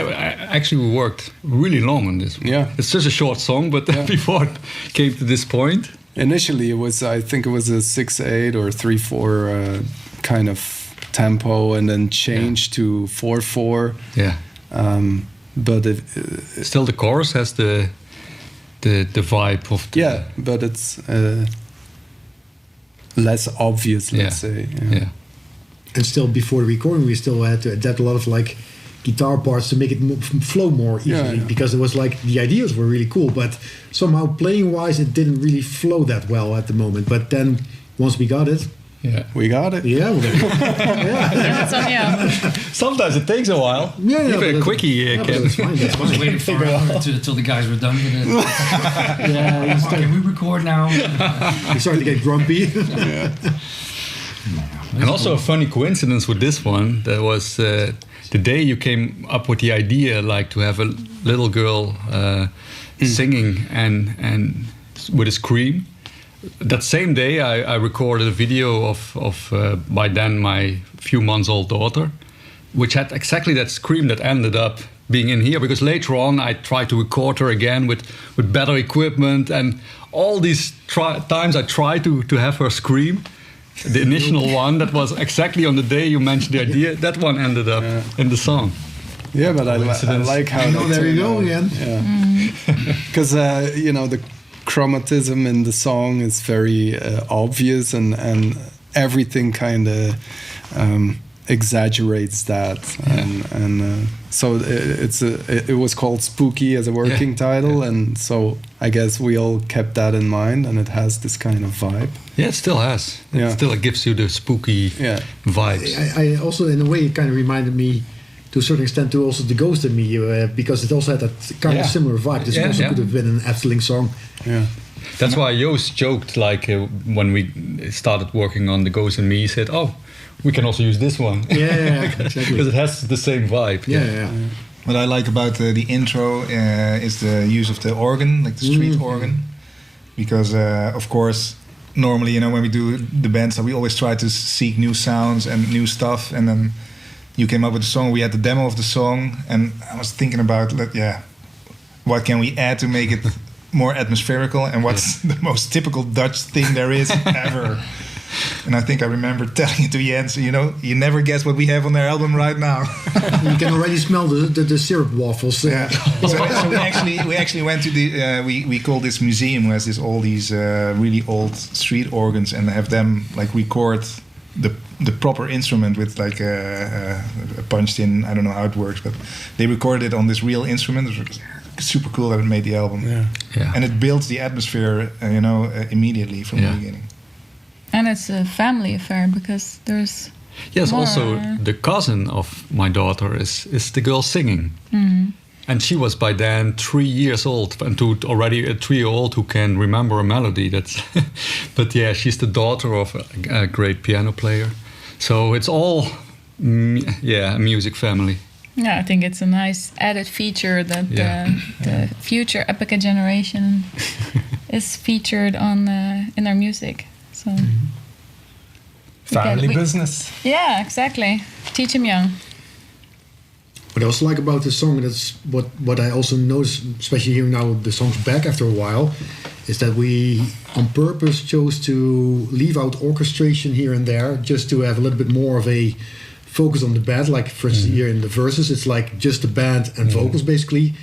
Actually we worked really long on this one. Yeah. It's just a short song, but before it came to this point. Initially, I think it was a 6/8 or 3/4 kind of tempo, and then changed to 4/4. Yeah. But Still the chorus has the vibe of the, but it's less obvious, let's say. Yeah. And still before the recording, we still had to adapt a lot of like guitar parts to make it flow more easily, because it was like the ideas were really cool, but somehow playing wise it didn't really flow that well at the moment. But then once we got it, We got it. yeah, we're That's on you. Sometimes it takes a while. Yeah, Even a but quickie but can. that's fine. That's I was fine. waiting for till the guys were done with it. Can we record now? We started to get grumpy. And also a funny coincidence with this one, that was the day you came up with the idea, like to have a little girl singing and with a scream. That same day I recorded a video of by then my few months old daughter, which had exactly that scream that ended up being in here, because later on I tried to record her again with better equipment, and all these times I tried to have her scream. The initial one that was exactly on the day you mentioned the idea, that one ended up in the song. Yeah, but I like how that There you turned go out. again. Yeah, because the chromatism in the song is very obvious, and everything kind of exaggerates that, and so it was called Spooky as a working title, and so I guess we all kept that in mind, and it has this kind of vibe. Yeah, it still has. Yeah. It still gives you the spooky vibes. I also, in a way, it kind of reminded me to a certain extent to also The Ghost in Me, because it also had that kind of similar vibe. This also could have been an Efteling song. Yeah. That's why Joost joked, like when we started working on The Ghost in Me, he said, "Oh, we can also use this one." Yeah, exactly. Because it has the same vibe. Yeah. What I like about the intro is the use of the organ, like the street organ, because of course normally when we do the band stuff we always try to seek new sounds and new stuff, and then you came up with the song. We had the demo of the song, and I was thinking about what can we add to make it more atmospherical, and what's the most typical Dutch thing there is ever. And I think I remember telling it to Jens, you never guess what we have on their album right now. You can already smell the syrup waffles. Yeah. So we actually went to the we call this museum, where there's all these really old street organs, and have them like record the proper instrument with like a punched in. I don't know how it works, but they recorded it on this real instrument. It was super cool that it made the album. Yeah. And it builds the atmosphere, immediately from the beginning. And it's a family affair, because there's Yes, more. also the cousin of my daughter is the girl singing. And she was by then 3 years old, and already a 3-year-old who can remember a melody. That's, but yeah, she's the daughter of a great piano player. So it's all, a music family. Yeah, I think it's a nice added feature that the future Epica generation is featured on in our music. So Family business. Yeah, exactly. Teach them young. What I also like about the song, that's what I also noticed, especially hearing now the songs back after a while, is that we on purpose chose to leave out orchestration here and there, just to have a little bit more of a focus on the band. Like for instance, here in the verses, it's like just the band and vocals basically.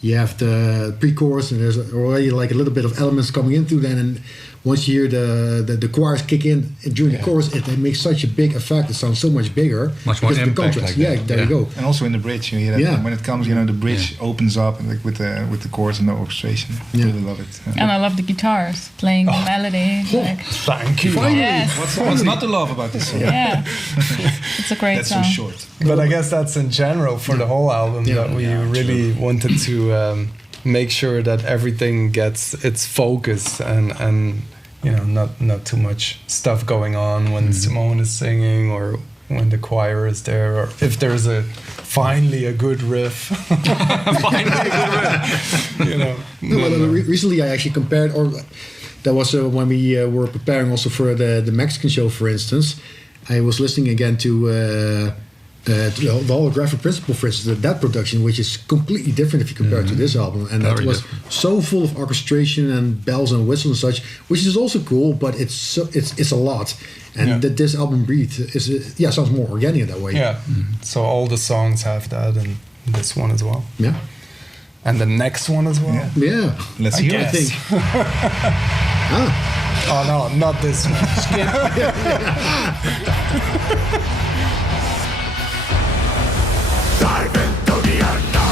You have the pre-chorus, and there's already like a little bit of elements coming in through then, and once you hear the choirs kick in during the chorus, it makes such a big effect. It sounds so much bigger. Much more because of the impact. contrast. Like There you go. And also in the bridge, you hear that when it comes, the bridge opens up, and like with the chorus and the orchestration. I really love it. And I love the guitars playing the melody. Like, Thank you. yes. What's not to love about this song? Yeah. It's a great That's song. so short. But I guess that's in general for the whole album, that we really wanted to make sure that everything gets its focus, and not too much stuff going on when Simone is singing or when the choir is there, or if there's finally a good riff. Recently I actually compared, or that was when we were preparing also for the Mexican show, for instance. I was listening again to the Holographic Principle, for instance, that production, which is completely different if you compare it to this album, and that was so full of orchestration and bells and whistles and such, which is also cool, but it's a lot. And that this album Breathe sounds more organic that way. Yeah. So all the songs have that, and this one as well. Yeah. And the next one as well. Yeah. Let's hear it. I think. Oh no, not this one. Dive into the unknown.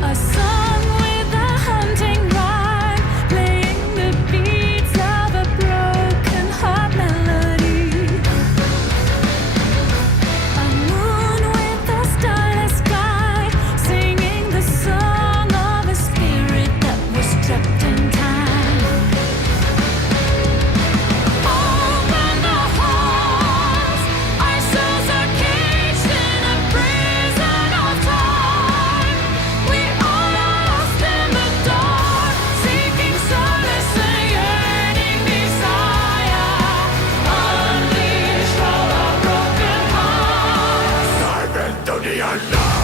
A song with a hunting rhyme, playing the beats of a broken heart melody. A moon with a starless sky, singing the song of a spirit that was trapped in time. Open the halls, our souls are caged in a prison of time. We all lost in the dark, seeking solace and yearning desire. Unleash all our broken hearts. Dive into the unknown.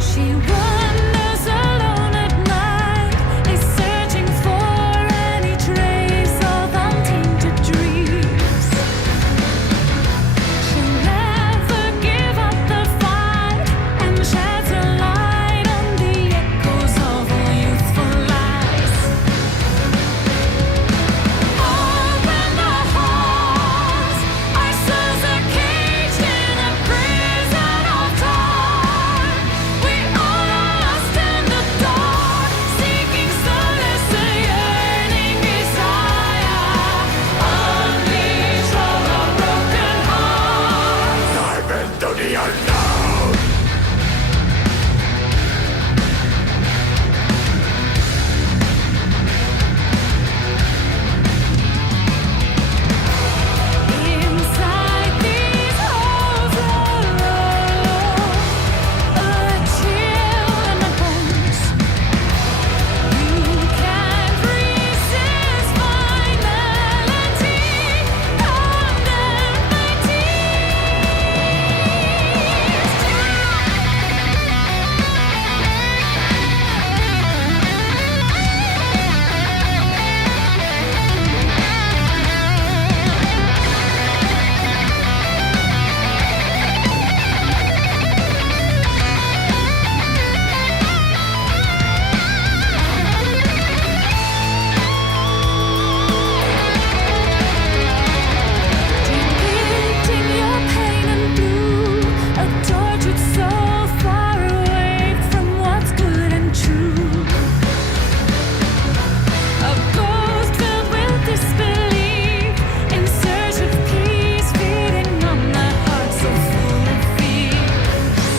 She wanders alone at night, is searching for any trace of untainted dreams. She'll never give up the fight, and sheds a light on the echoes of all youthful lies. Open the halls, our souls are caged in a prison of time. We all lost in the dark, seeking solace and yearning desire. Unleash all our broken hearts. Dive into the unknown. Inside these halls alone, a chill in the bones. You can't resist my melody, under my depicting your pain and blue, a tortured soul far away from what's good and true. A ghost filled with disbelief, in search of peace, feeding on that heart so full of fears.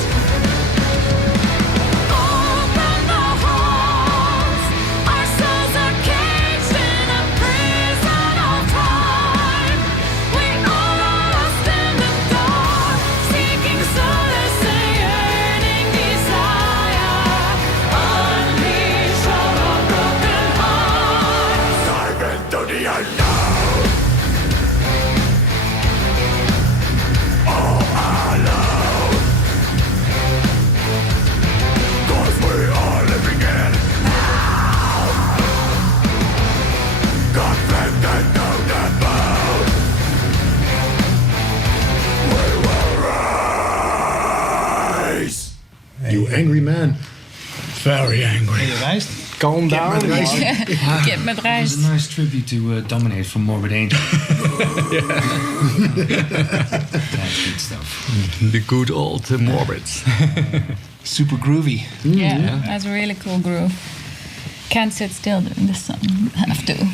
Open the halls, our souls are caged in a prison of time. We all lost in the dark, seeking solace and yearning desire. Unleash all our broken hearts. Dive into the unknown. All alone. 'Cause we are living in hell. Conflict and no that bone. We will rise. You angry man. Very angry. Ben je rijst? calm down. met reis. man. Get met It was reis. a nice tribute to Dominate from Morbid Angel. That's good stuff. The good old Morbids. Super groovy. Yeah, that's a really cool groove. Can't sit still during this song. Have to.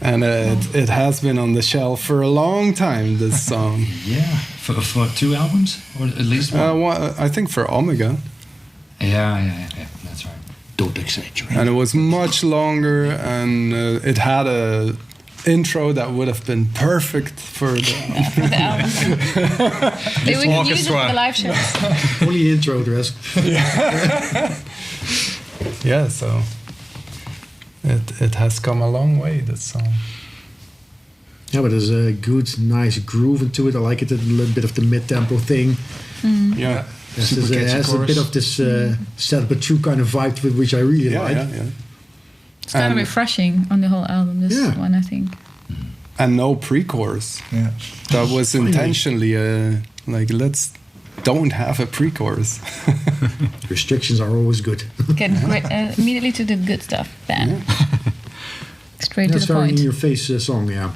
And it has been on the shelf for a long time, this song. Yeah, for 2 albums or at least one. I think for Omega. Yeah, that's right. Don't exaggerate. And it was much longer, and it had a intro that would have been perfect for the For the album. Maybe we can use it for orchestra. the live shows. Only intro, the rest. yeah, so it has come a long way, this song. Yeah, but there's a good, nice groove into it. I like it, a little bit of the mid-tempo thing. Yeah. Yes, Super it catchy has a chorus. bit of this sad but true kind of vibe to it, which I really Yeah, like. yeah. It's kind of And- refreshing on the whole album, this Yeah. one, I think. And no pre-chorus. Yeah. That was intentionally like, let's don't have a pre-chorus. Restrictions are always good. Get immediately to the good stuff, then. Straight That's to the very point. in-your-face song, yeah.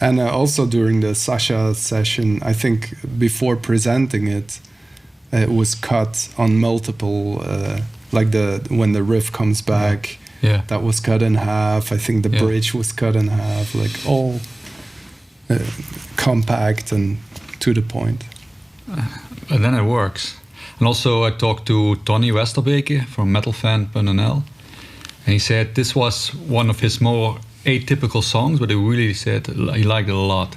And also during the Sasha session, I think before presenting it, it was cut on multiple, like when the riff comes back, Yeah. that was cut in half. I think the Yeah. bridge was cut in half, like all compact and to the point. And then it works. And also I talked to Tony Westerbeke from metalfan.nl, and he said this was one of his more atypical songs, but he really said he liked it a lot.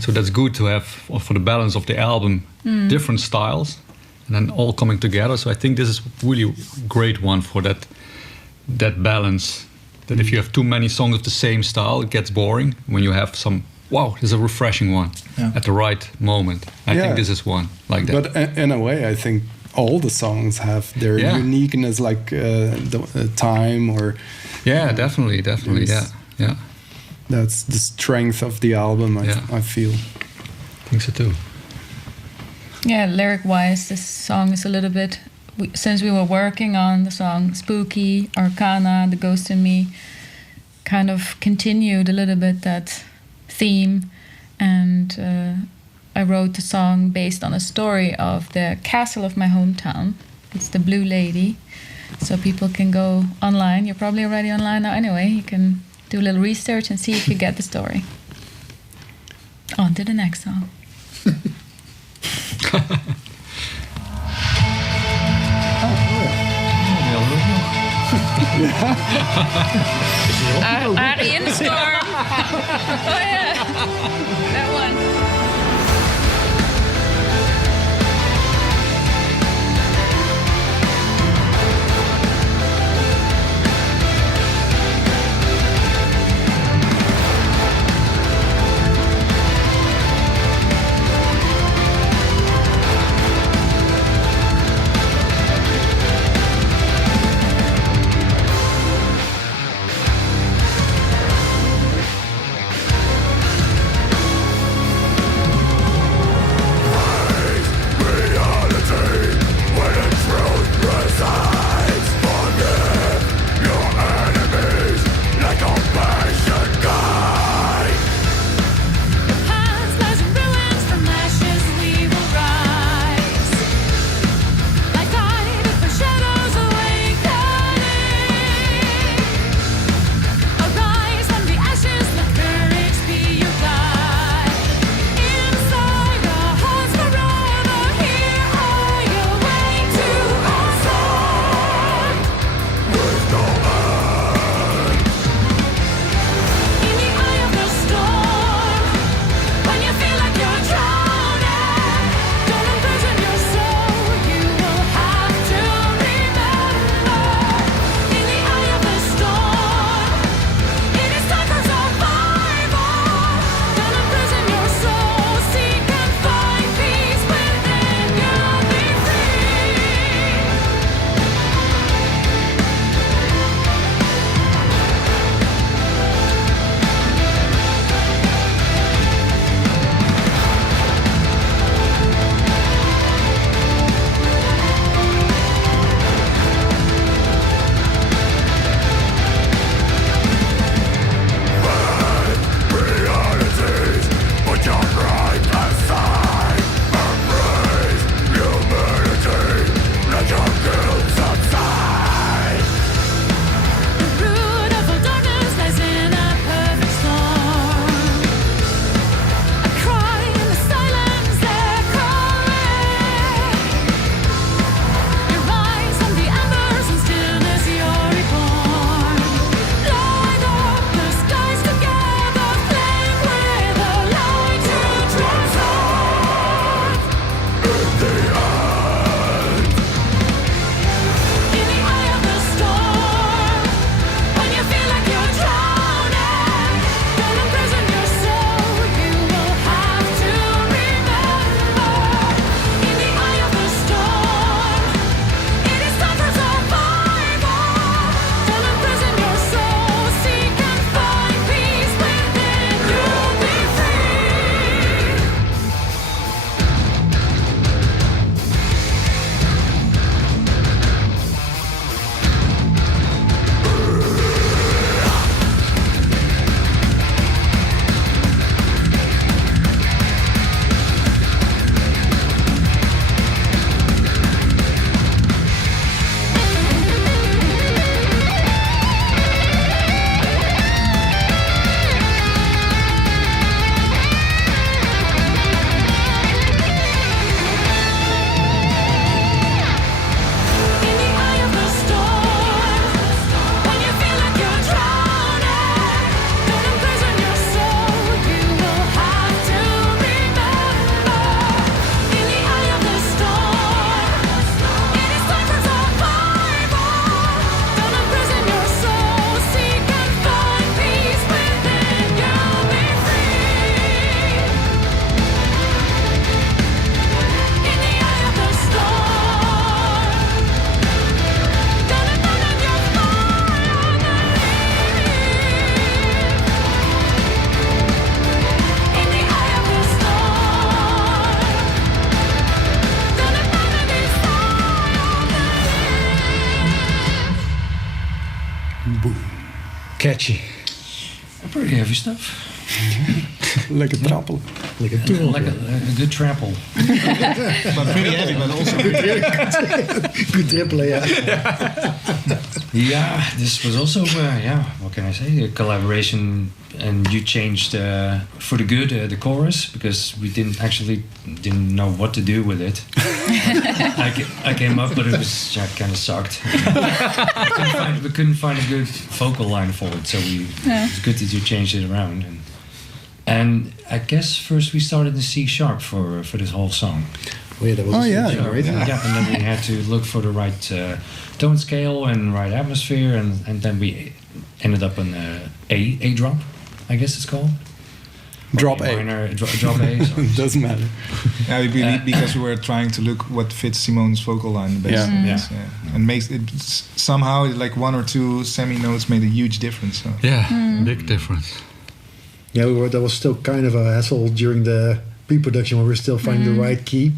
So that's good to have for the balance of the album, different styles, and then all coming together. So I think this is really a great one for that balance. That if you have too many songs of the same style, it gets boring. When you have some, wow, this is a refreshing one at the right moment. I Yeah. think this is one like that. But in a way, I think all the songs have their Yeah. uniqueness, like the time, or Yeah, definitely. Yes. Yeah. that's the strength of the album. Yeah. I feel. I think so too. Yeah, lyric-wise, this song is a little bit... since we were working on the song Spooky, Arcana, The Ghost in Me, kind of continued a little bit that theme. And I wrote the song based on a story of the castle of my hometown. It's the Blue Lady. So people can go online. You're probably already online now anyway. You can do a little research and see if you get the story. On to the next song. Ari in the storm. Oh yeah, that one. catchy. Pretty heavy stuff. Like a trampel. Like a tool. Like a good trample. But pretty heavy, but also Good triple, yeah. Yeah, this was also, what can I say? A collaboration, and you changed for the good the chorus, because we didn't know what to do with it. I came up, but it was kind of sucked. We couldn't find a good vocal line for it, so it's good that you changed it around. And I guess first we started in C# for this whole song. Oh, yeah, that was right? Yeah, and then we had to look for the right tone scale and right atmosphere, and then we ended up on A drop, I guess it's called. Drop A. Minor, drop A. Sorry. Doesn't matter. Yeah, because we were trying to look what fits Simone's vocal line the best. Yeah. And makes it somehow like one or two semi notes made a huge difference. So. Yeah, big difference. Yeah, that was still kind of a hassle during the pre-production when we were still finding the right key.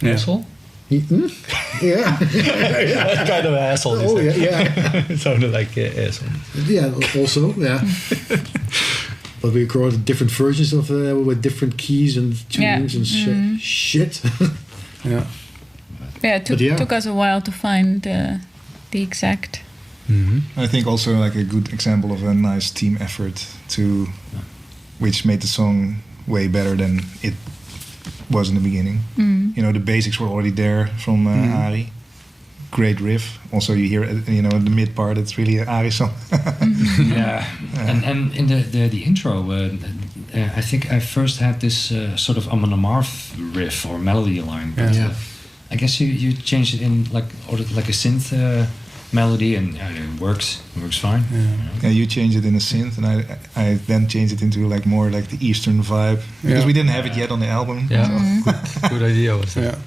Yeah. Asshole? Yeah. That's kind of an asshole. Oh, yeah. It sounded like asshole. Yeah, also, yeah. But we recorded different versions of with different keys and tunings and shit. Yeah. Yeah, it took us a while to find the exact. I think also like a good example of a nice team effort which made the song way better than it was in the beginning. You know, the basics were already there from Ari. Great riff. Also, you hear the mid part. It's really an Ari song. Yeah, and in the intro, I think I first had this sort of Amon Amarth riff or melody line. But, I guess you changed it in like a synth melody, and it works. It works fine. Yeah, you changed it in a synth, and I then changed it into like more like the Eastern vibe because we didn't have it yet on the album. Yeah, good idea was that. Yeah.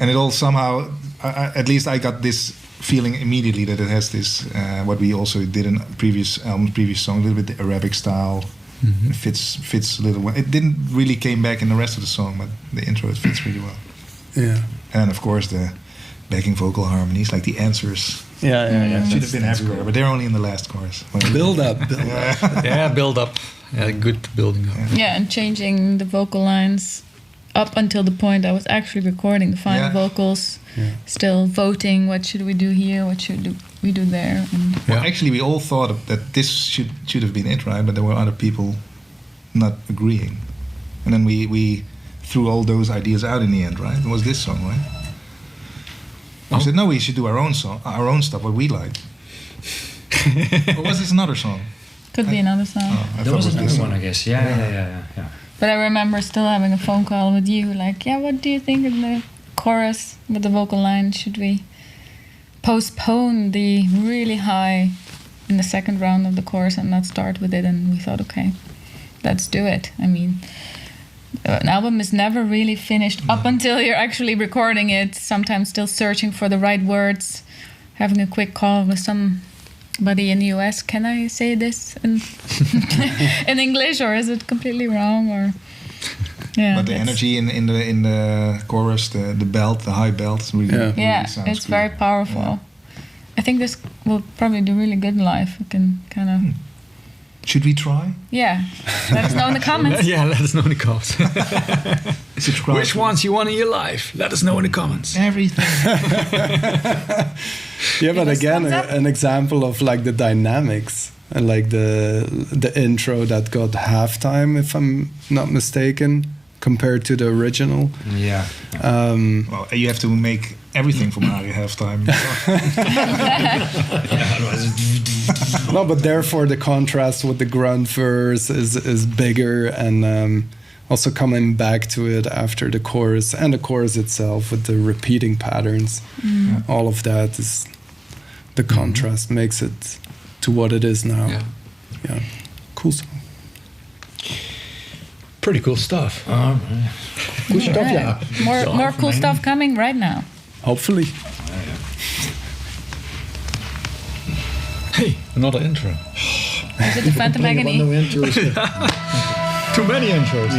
And it all somehow, at least I got this feeling immediately that it has this what we also did in previous albums, previous songs, a little bit the Arabic style. It fits a little well. It didn't really came back in the rest of the song, but the intro it fits really well. Yeah. And of course the backing vocal harmonies, like the answers. Yeah. Should have been everywhere, but they're only in the last chorus. Build up. Yeah, build up. Yeah, good building up. Yeah, and changing the vocal lines up until the point I was actually recording the final vocals. Yeah. Still voting, what should we do here, what should we do there. And well, actually, we all thought that this should have been it, right? But there were other people not agreeing. And then we threw all those ideas out in the end, right? It was this song, right? We said, no, we should do our own song, our own stuff, what we like. Or was this another song? Could be another song. That was another one, I guess. Yeah. But I remember still having a phone call with you, like, what do you think of the chorus with the vocal line? Should we postpone the really high in the second round of the chorus and not start with it? And we thought, okay, let's do it. I mean, an album is never really finished up until you're actually recording it, sometimes still searching for the right words, having a quick call with somebody in the US. Can I say this in, in English, or is it completely wrong? Or but the energy in the chorus, the belt, the high belt, is really sounds it's good. very powerful. Yeah. I think this will probably do really good live. We can kind of Should we try? let us know in the comments. Let us know in the comments. Subscribe. Which ones you want in your life? Let us know in the comments. Everything. Yeah, but again, an example of like the dynamics and like the intro that got halftime, if I'm not mistaken, compared to the original. Yeah. Well, you have to make everything from Ari halftime. No, but therefore the contrast with the grunt verse is bigger, and also coming back to it after the chorus and the chorus itself with the repeating patterns. All of that is the contrast makes it to what it is now. Yeah. Cool song. Pretty cool stuff. Cool stuff, yeah. More cool stuff coming right now. Hopefully. Hey, another intro. Is it the Phantom Agony? No intros. Too many intros.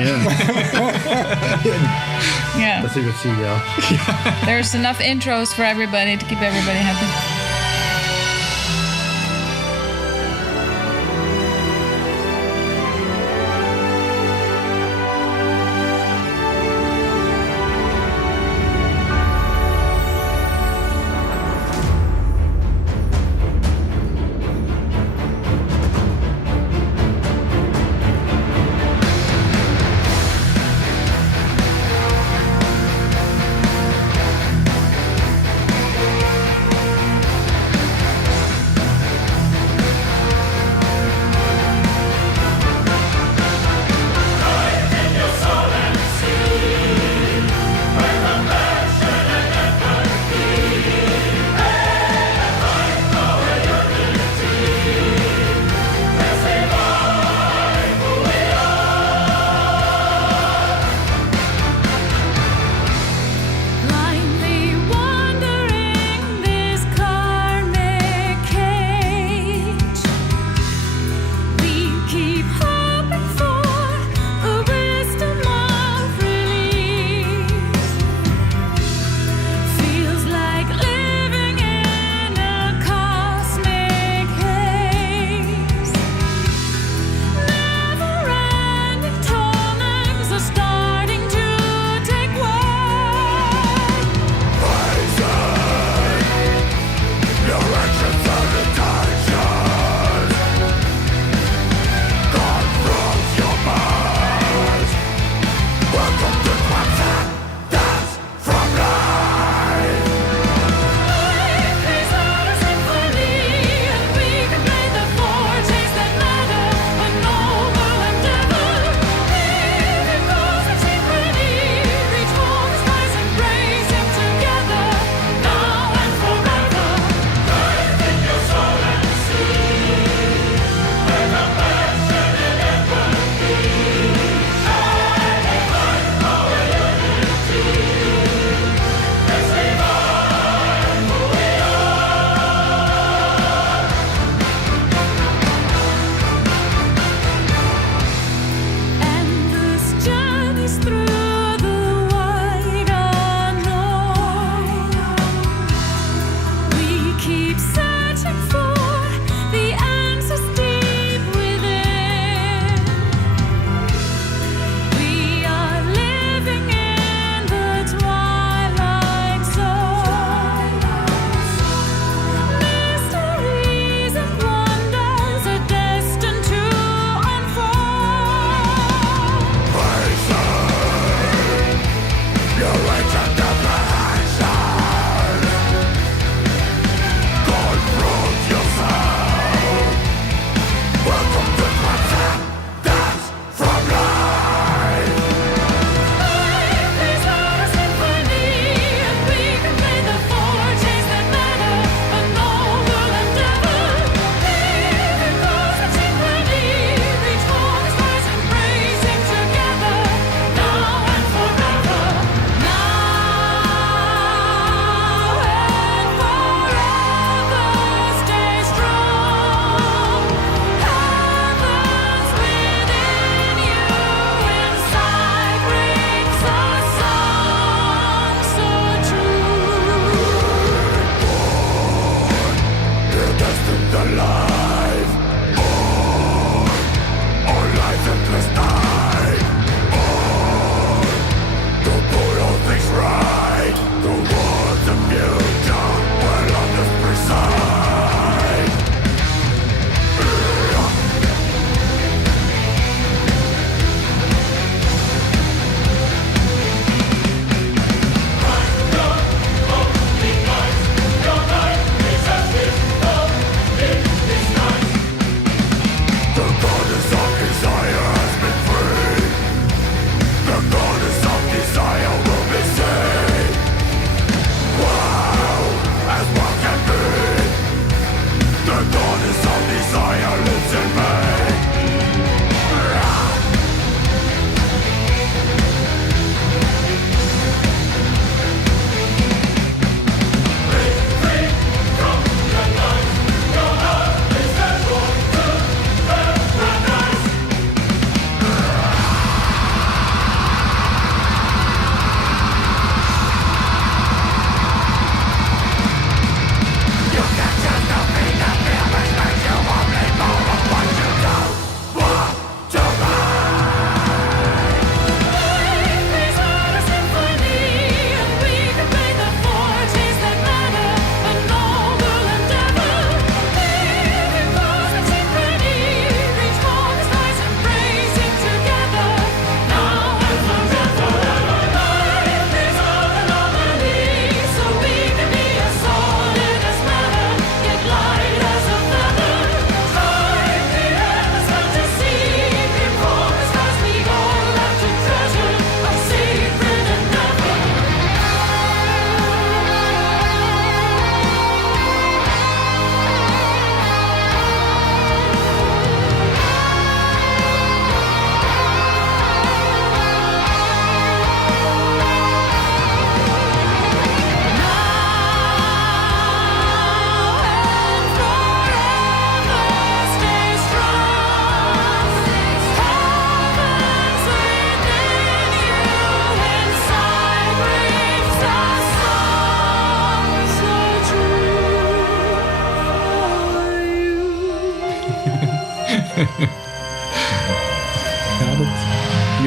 Yeah. Let's see what see, yeah. There's enough intros for everybody to keep everybody happy.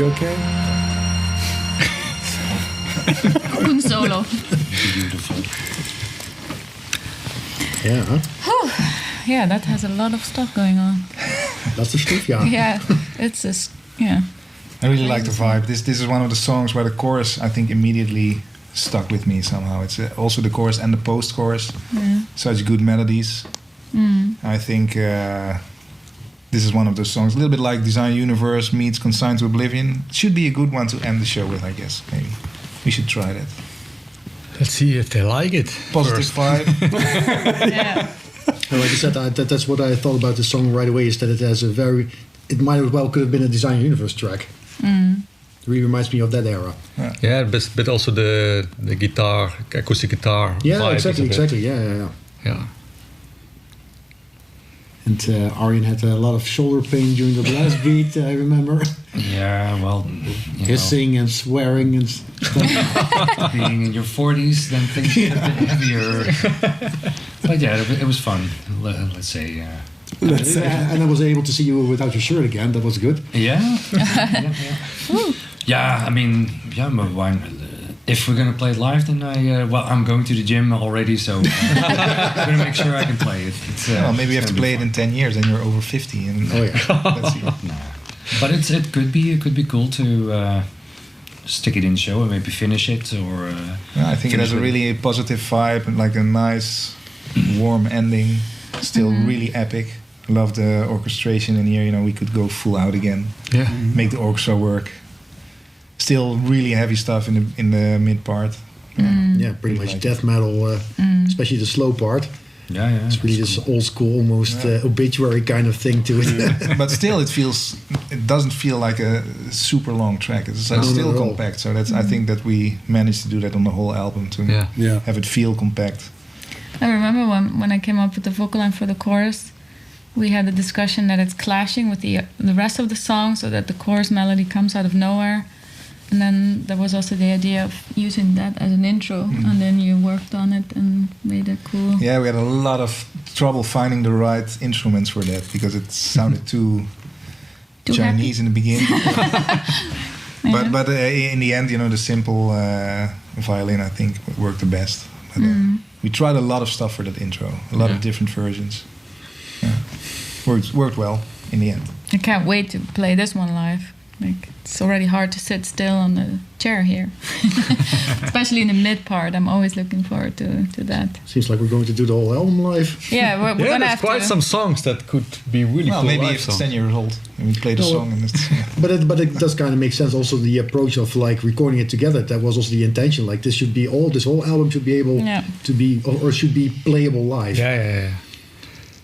You okay? Un solo. Beautiful. Yeah, huh? Yeah, that has a lot of stuff going on. That's the stuff, yeah. Yeah, it's just, yeah. I really like the vibe. This is one of the songs where the chorus, I think, immediately stuck with me somehow. It's also the chorus and the post-chorus. Yeah. Such good melodies. I think this is one of those songs, a little bit like Design Universe meets Consigned to Oblivion. Should be a good one to end the show with, I guess. Maybe we should try that. Let's see if they like it. Positive vibe. Yeah. And like I said, that's what I thought about the song right away, is that it has a very... It might as well could have been a Design Universe track. It really reminds me of that era. Yeah, but also the guitar, acoustic guitar. Yeah, vibe is a bit- exactly. Yeah. Yeah. And Arjen had a lot of shoulder pain during the last beat, I remember. Yeah, well, you Hissing and swearing and stuff. know, being in your 40s, then things get a bit heavier. But yeah, it was fun. Let's say. And I was able to see you without your shirt again. That was good. Yeah. Yeah. I mean, yeah. But why? If we're gonna play it live, then I'm going to the gym already, so I'm gonna make sure I can play it. It's, Well, maybe you it's have to gonna play be it in fun. 10 years, and you're over 50. And Oh, yeah. let's see. Nah. But it could be cool to stick it in the show and maybe finish it or. Yeah, I think it has a finish with- really positive vibe and like a nice, warm ending. Still really epic. Love the orchestration in here. You know, we could go full out again. Yeah. Make the orchestra work. Still really heavy stuff in the mid part. Yeah, pretty much like death metal, especially the slow part. Yeah. It's really this old school, almost obituary kind of thing to it. But still, it doesn't feel like a super long track. It's No, still not at all. compact. So that's I think that we managed to do that on the whole album to Yeah. have it feel compact. I remember when I came up with the vocal line for the chorus, we had a discussion that it's clashing with the rest of the song, so that the chorus melody comes out of nowhere. And then there was also the idea of using that as an intro, and then you worked on it and made it cool. Yeah, we had a lot of trouble finding the right instruments for that because it sounded too Too Chinese in the beginning. Yeah. But in the end, you know, the simple violin I think worked the best. But, we tried a lot of stuff for that intro, a lot of different versions. Yeah. Worked well in the end. I can't wait to play this one live. Like, it's already hard to sit still on the chair here, especially in the mid part. I'm always looking forward to that. Seems like we're going to do the whole album live. Yeah, we're Yeah, gonna there's have quite to. some songs that could be really Well, cool maybe live if it's songs. 10 years old and we play the No, song and it's... But it does kind of make sense. Also, the approach of like recording it together. That was also the intention. Like this whole album should be able Yeah. to be or should be playable live. Yeah.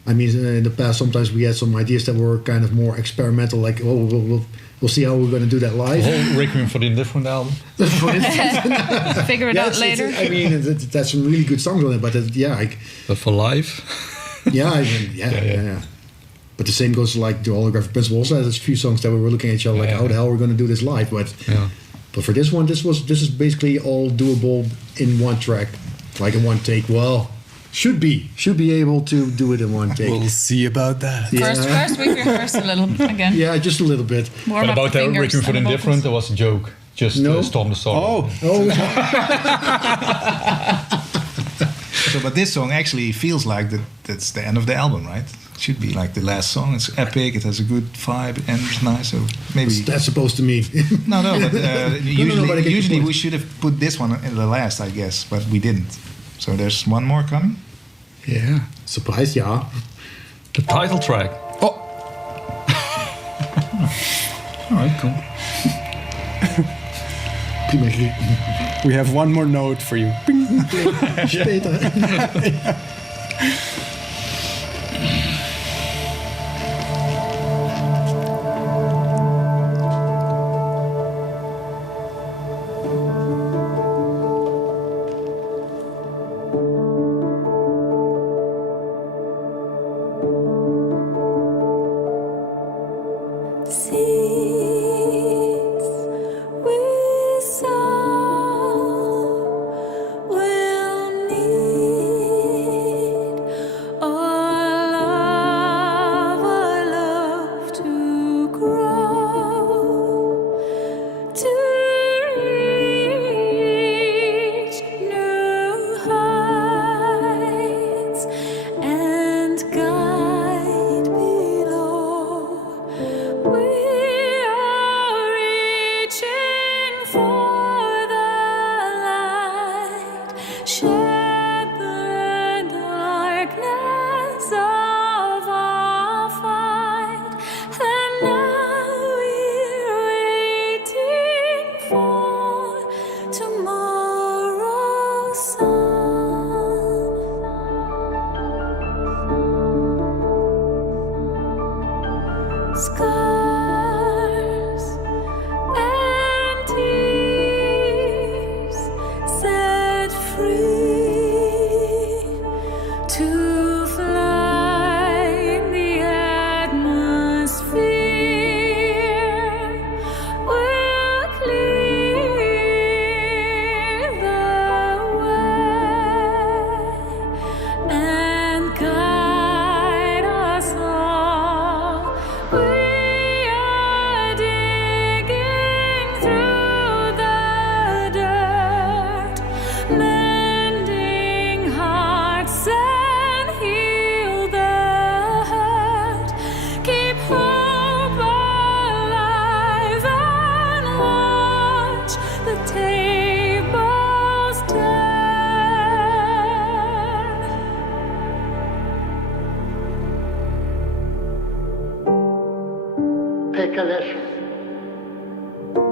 I mean, in the past, sometimes we had some ideas that were kind of more experimental. Like, we'll see how we're going to do that The live. whole Requiem for the Indifferent album. For instance. figure it Yeah, out later. I mean, that's some really good songs on it. But But for live, yeah. But the same goes to like the Holographic Principle. Also, there's a few songs that we were looking at each other like, Yeah. how the hell we're going to do this live? But yeah. But for this one, this is basically all doable in one track, like in one take. Well, should be able to do it in one take. We'll see about that. Yeah. First we rehearse a little again. Yeah, just a little bit. Warm But up about the the fingers Requiem for the and the Indifferent, vocals. there was a joke. Just No. Storm the Sorrow. Oh, Oh, So, but this song actually feels like that's the end of the album, right? It should be like the last song. It's epic. It has a good vibe and it's nice. So maybe that's supposed to me. no. But usually, but I get your usually point. we should have put this one in the last, I guess, but we didn't. So there's one more coming. Yeah. Surprise, yeah. The title track. All right, cool. we have one more note for you. Bing. Später. Seeds we sow will need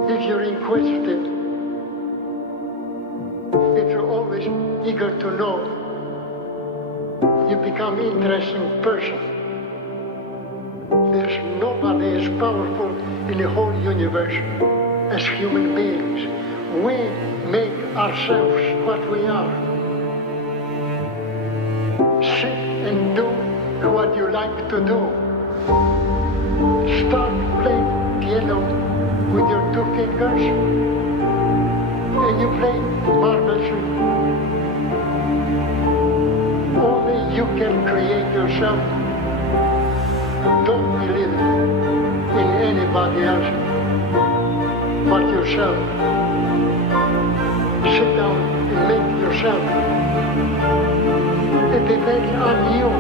If you're inquisitive, if you're always eager to know, you become an interesting person. There's nobody as powerful in the whole universe as human beings. We make ourselves what we are. Sit and do what you like to do. Start playing piano with your 2 fingers and you play marvelously. Only you can create yourself. Don't believe in anybody else but yourself. Sit down and make yourself. It depends on you.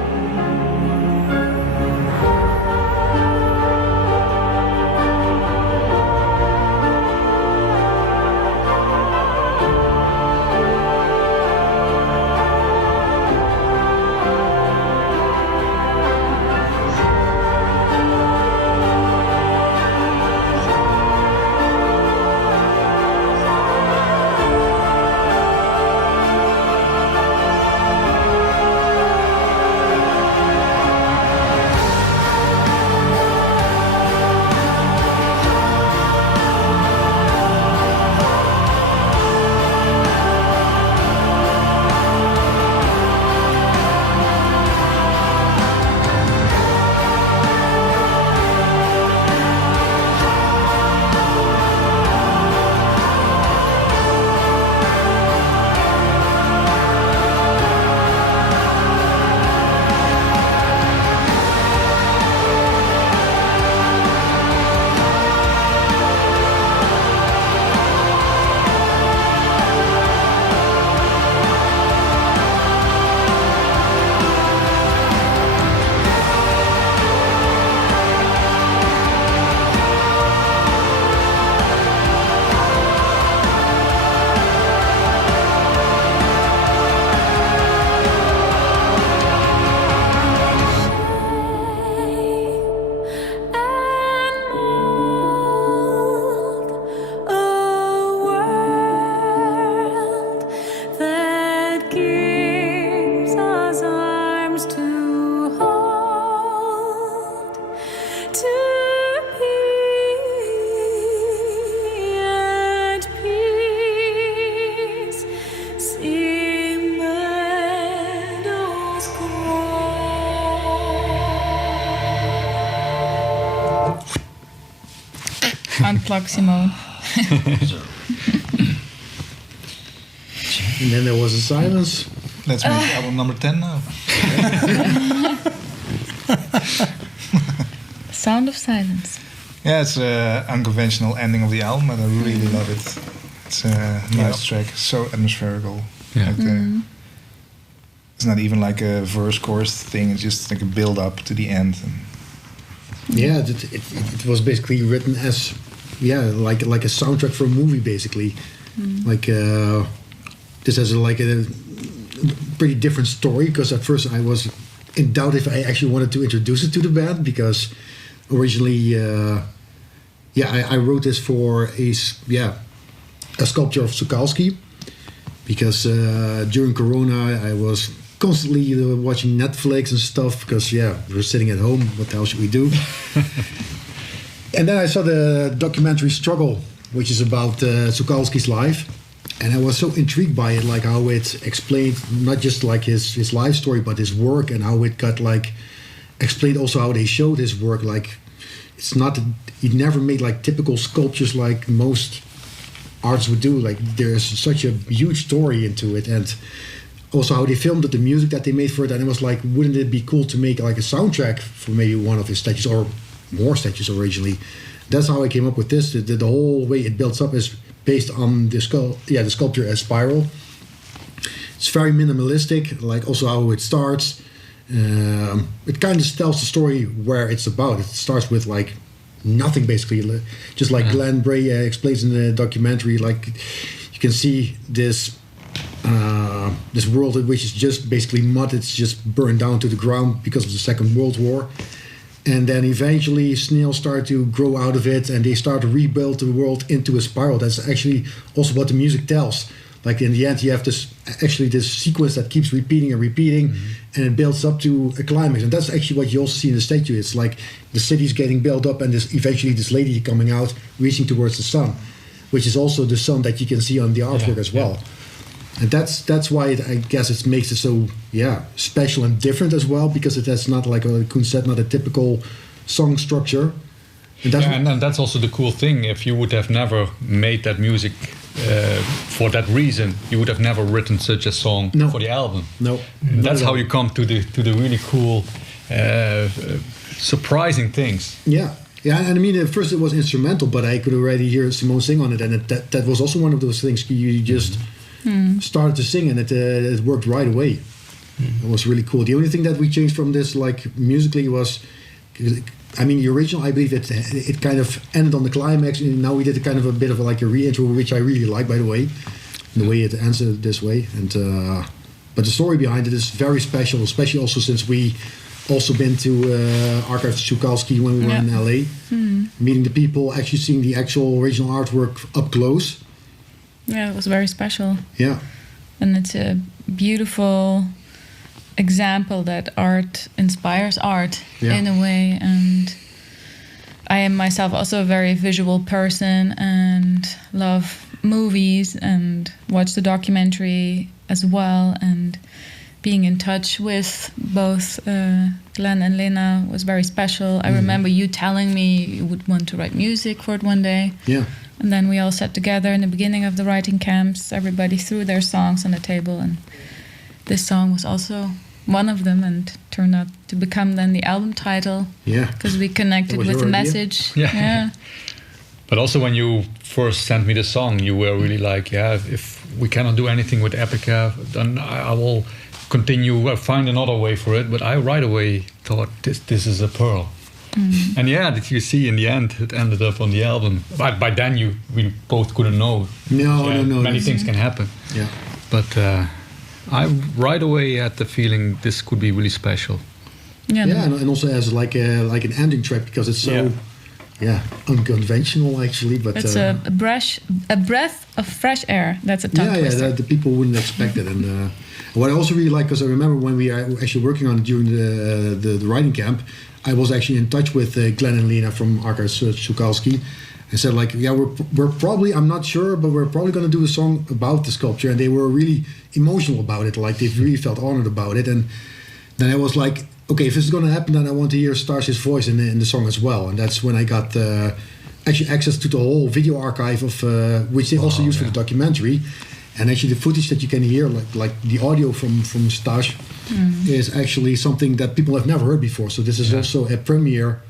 Unplug Simone. And then there was a silence. Let's make album number 10 now. Sound of silence. Yeah, it's an unconventional ending of the album, and I really love it. It's a nice track, so atmospherical. Yeah. Like it's not even like a verse chorus thing, it's just like a build up to the end. Yeah, it was basically written as, like a soundtrack for a movie, basically. Like this has a pretty different story, because at first I was in doubt if I actually wanted to introduce it to the band, because originally, I wrote this for a sculpture of Sukalski, because during Corona I was constantly watching Netflix and stuff, because we were sitting at home. What the hell should we do? And then I saw the documentary Struggle, which is about Sukalski's life, and I was so intrigued by it, like how it explained not just like his life story, but his work, and how it got like explained also how they showed his work. Like it's not, he never made like typical sculptures like most artists would do. Like there's such a huge story into it, and also how they filmed it, the music that they made for it. And it was like, wouldn't it be cool to make like a soundtrack for maybe one of his statues or more statues originally? That's how I came up with this. The whole way it builds up is based on the sculpture Aspiral. It's very minimalistic, like also how it starts. It kind of tells the story where it's about. It starts with like nothing, basically, just like Glenn Bray explains in the documentary. Like you can see this world which is just basically mud. It's just burned down to the ground because of the Second World War. And then eventually snails start to grow out of it, and they start to rebuild the world into a spiral. That's actually also what the music tells. Like in the end, you have this sequence that keeps repeating and repeating, and it builds up to a climax. And that's actually what you also see in the statue. It's like the city's getting built up, and eventually this lady coming out, reaching towards the sun, which is also the sun that you can see on the artwork as well. And that's why I guess it makes it so special and different as well, because it has not, like Koen said, not a typical song structure. And that's also the cool thing. If you would have never made that music for that reason, you would have never written such a song for the album. No, that's how you come to the really cool, surprising things. Yeah, and I mean, at first it was instrumental, but I could already hear Simone sing on it, and that was also one of those things you just started to sing, and it worked right away. It was really cool. The only thing that we changed from this, like musically, was, I mean, the original, I believe it kind of ended on the climax, and now we did a kind of a bit of a re-intro, which I really like, by the way, the way it ends this way. And but the story behind it is very special, especially also since we also been to Archives Tucholsky when we were in LA, meeting the people, actually seeing the actual original artwork up close. Yeah, it was very special. Yeah. And it's a beautiful example that art inspires art in a way. And I am myself also a very visual person and love movies and watch the documentary as well. And being in touch with both Glenn and Lena was very special. I remember you telling me you would want to write music for it one day. Yeah. And then we all sat together in the beginning of the writing camps. Everybody threw their songs on the table, and this song was also one of them, and turned out to become then the album title. Yeah. Because we connected with the message. Yeah. But also when you first sent me the song, you were really like, if we cannot do anything with Epica, then I will continue, find another way for it. But I right away thought, this is a pearl. And that you see in the end, it ended up on the album. But by then we both couldn't know. No. Many things can happen. Yeah. But I right away had the feeling this could be really special. Yeah, and also as like an ending track, because it's so unconventional actually. But it's a breath of fresh air. That's a tongue twister. The people wouldn't expect it. And what I also really like, because I remember when we were actually working on it during the writing camp, I was actually in touch with Glenn and Lena from Archives Tucholsky, and said like, we're probably, I'm not sure, but we're probably going to do a song about the sculpture. And they were really emotional about it, like they really felt honored about it. And then I was like, okay, if this is going to happen, then I want to hear Stars's voice in the song as well. And that's when I got actually access to the whole video archive of which they also use for the documentary. And actually the footage that you can hear, like the audio from Stas, is actually something that people have never heard before. So this is also a premiere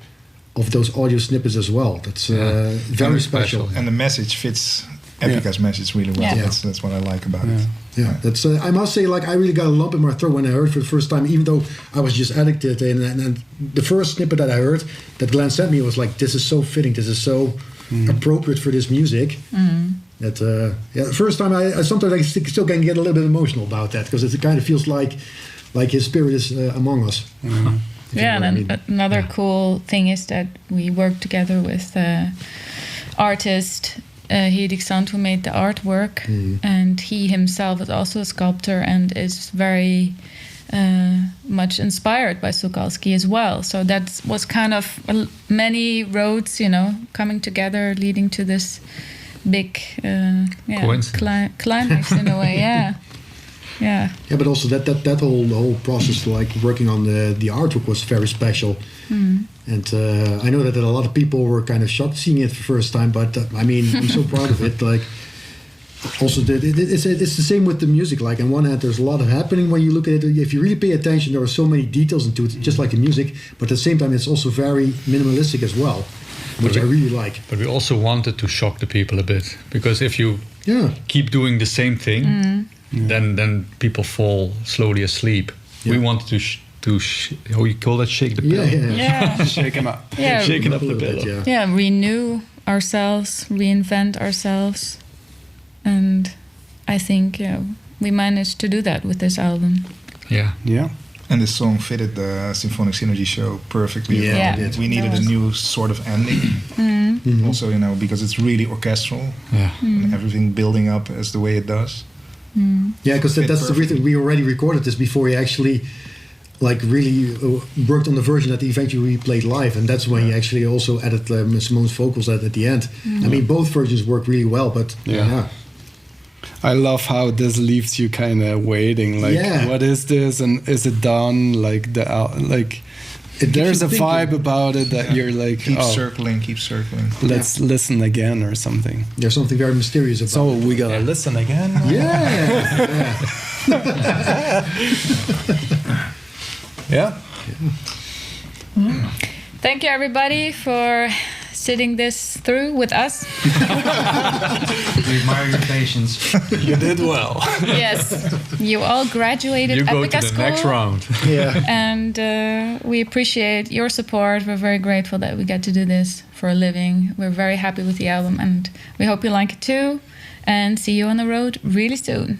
of those audio snippets as well. That's very special. And the message fits Epica's message really well. Yeah. That's what I like about it. Yeah, that's. I must say, like, I really got a lump in my throat when I heard it for the first time, even though I was just addicted. And the first snippet that I heard that Glenn sent me was like, this is so fitting. This is so appropriate for this music. That the first time I sometimes I still can get a little bit emotional about that, because it kind of feels like his spirit is among us. Yeah, and another cool thing is that we work together with artist Hidik Sant, who made the artwork, and he himself is also a sculptor and is very much inspired by Tucholsky as well. So that was kind of many roads, coming together, leading to this big climax in a way. Yeah, but also that whole process, like working on the artwork, was very special. And I know that a lot of people were kind of shocked seeing it for the first time, but I mean, I'm so proud of it. Like, also, it's the same with the music. Like, on one hand, there's a lot of happening when you look at it. If you really pay attention, there are so many details into it, just like the music. But at the same time, it's also very minimalistic as well, which I really like. But we also wanted to shock the people a bit, because if you keep doing the same thing, then people fall slowly asleep. We wanted to how you call that, shake the pillow. Yeah. Shake him up. Yeah, shaking up the pillow. Renew ourselves, reinvent ourselves, and I think we managed to do that with this album. Yeah. And this song fitted the Symphonic Synergy show perfectly. Yeah, Yeah. it did. We needed a new sort of ending. Mhm. Also, because it's really orchestral Yeah. and everything building up as the way it does. Yeah, because Fit that's the reason we already recorded this before we actually really worked on the version that eventually we played live, and that's when he actually also added Simone's vocals at the end. I mean, both versions work really well, but Yeah. I love how this leaves you kind of waiting. Like, Yeah. what is this, and is it done? Like It there's a gives you vibe thinking. about it that you're like, Keep oh, circling. let's listen again or something. There's something very mysterious about So it. we gotta listen again. Yeah. Yeah. Thank you, everybody, for sitting this through with us. We admire your patience. You did well. Yes, you all graduated You go Epica to the school, next round. Yeah. and we appreciate your support. We're very grateful that we get to do this for a living. We're very happy with the album, and we hope you like it too. And see you on the road really soon.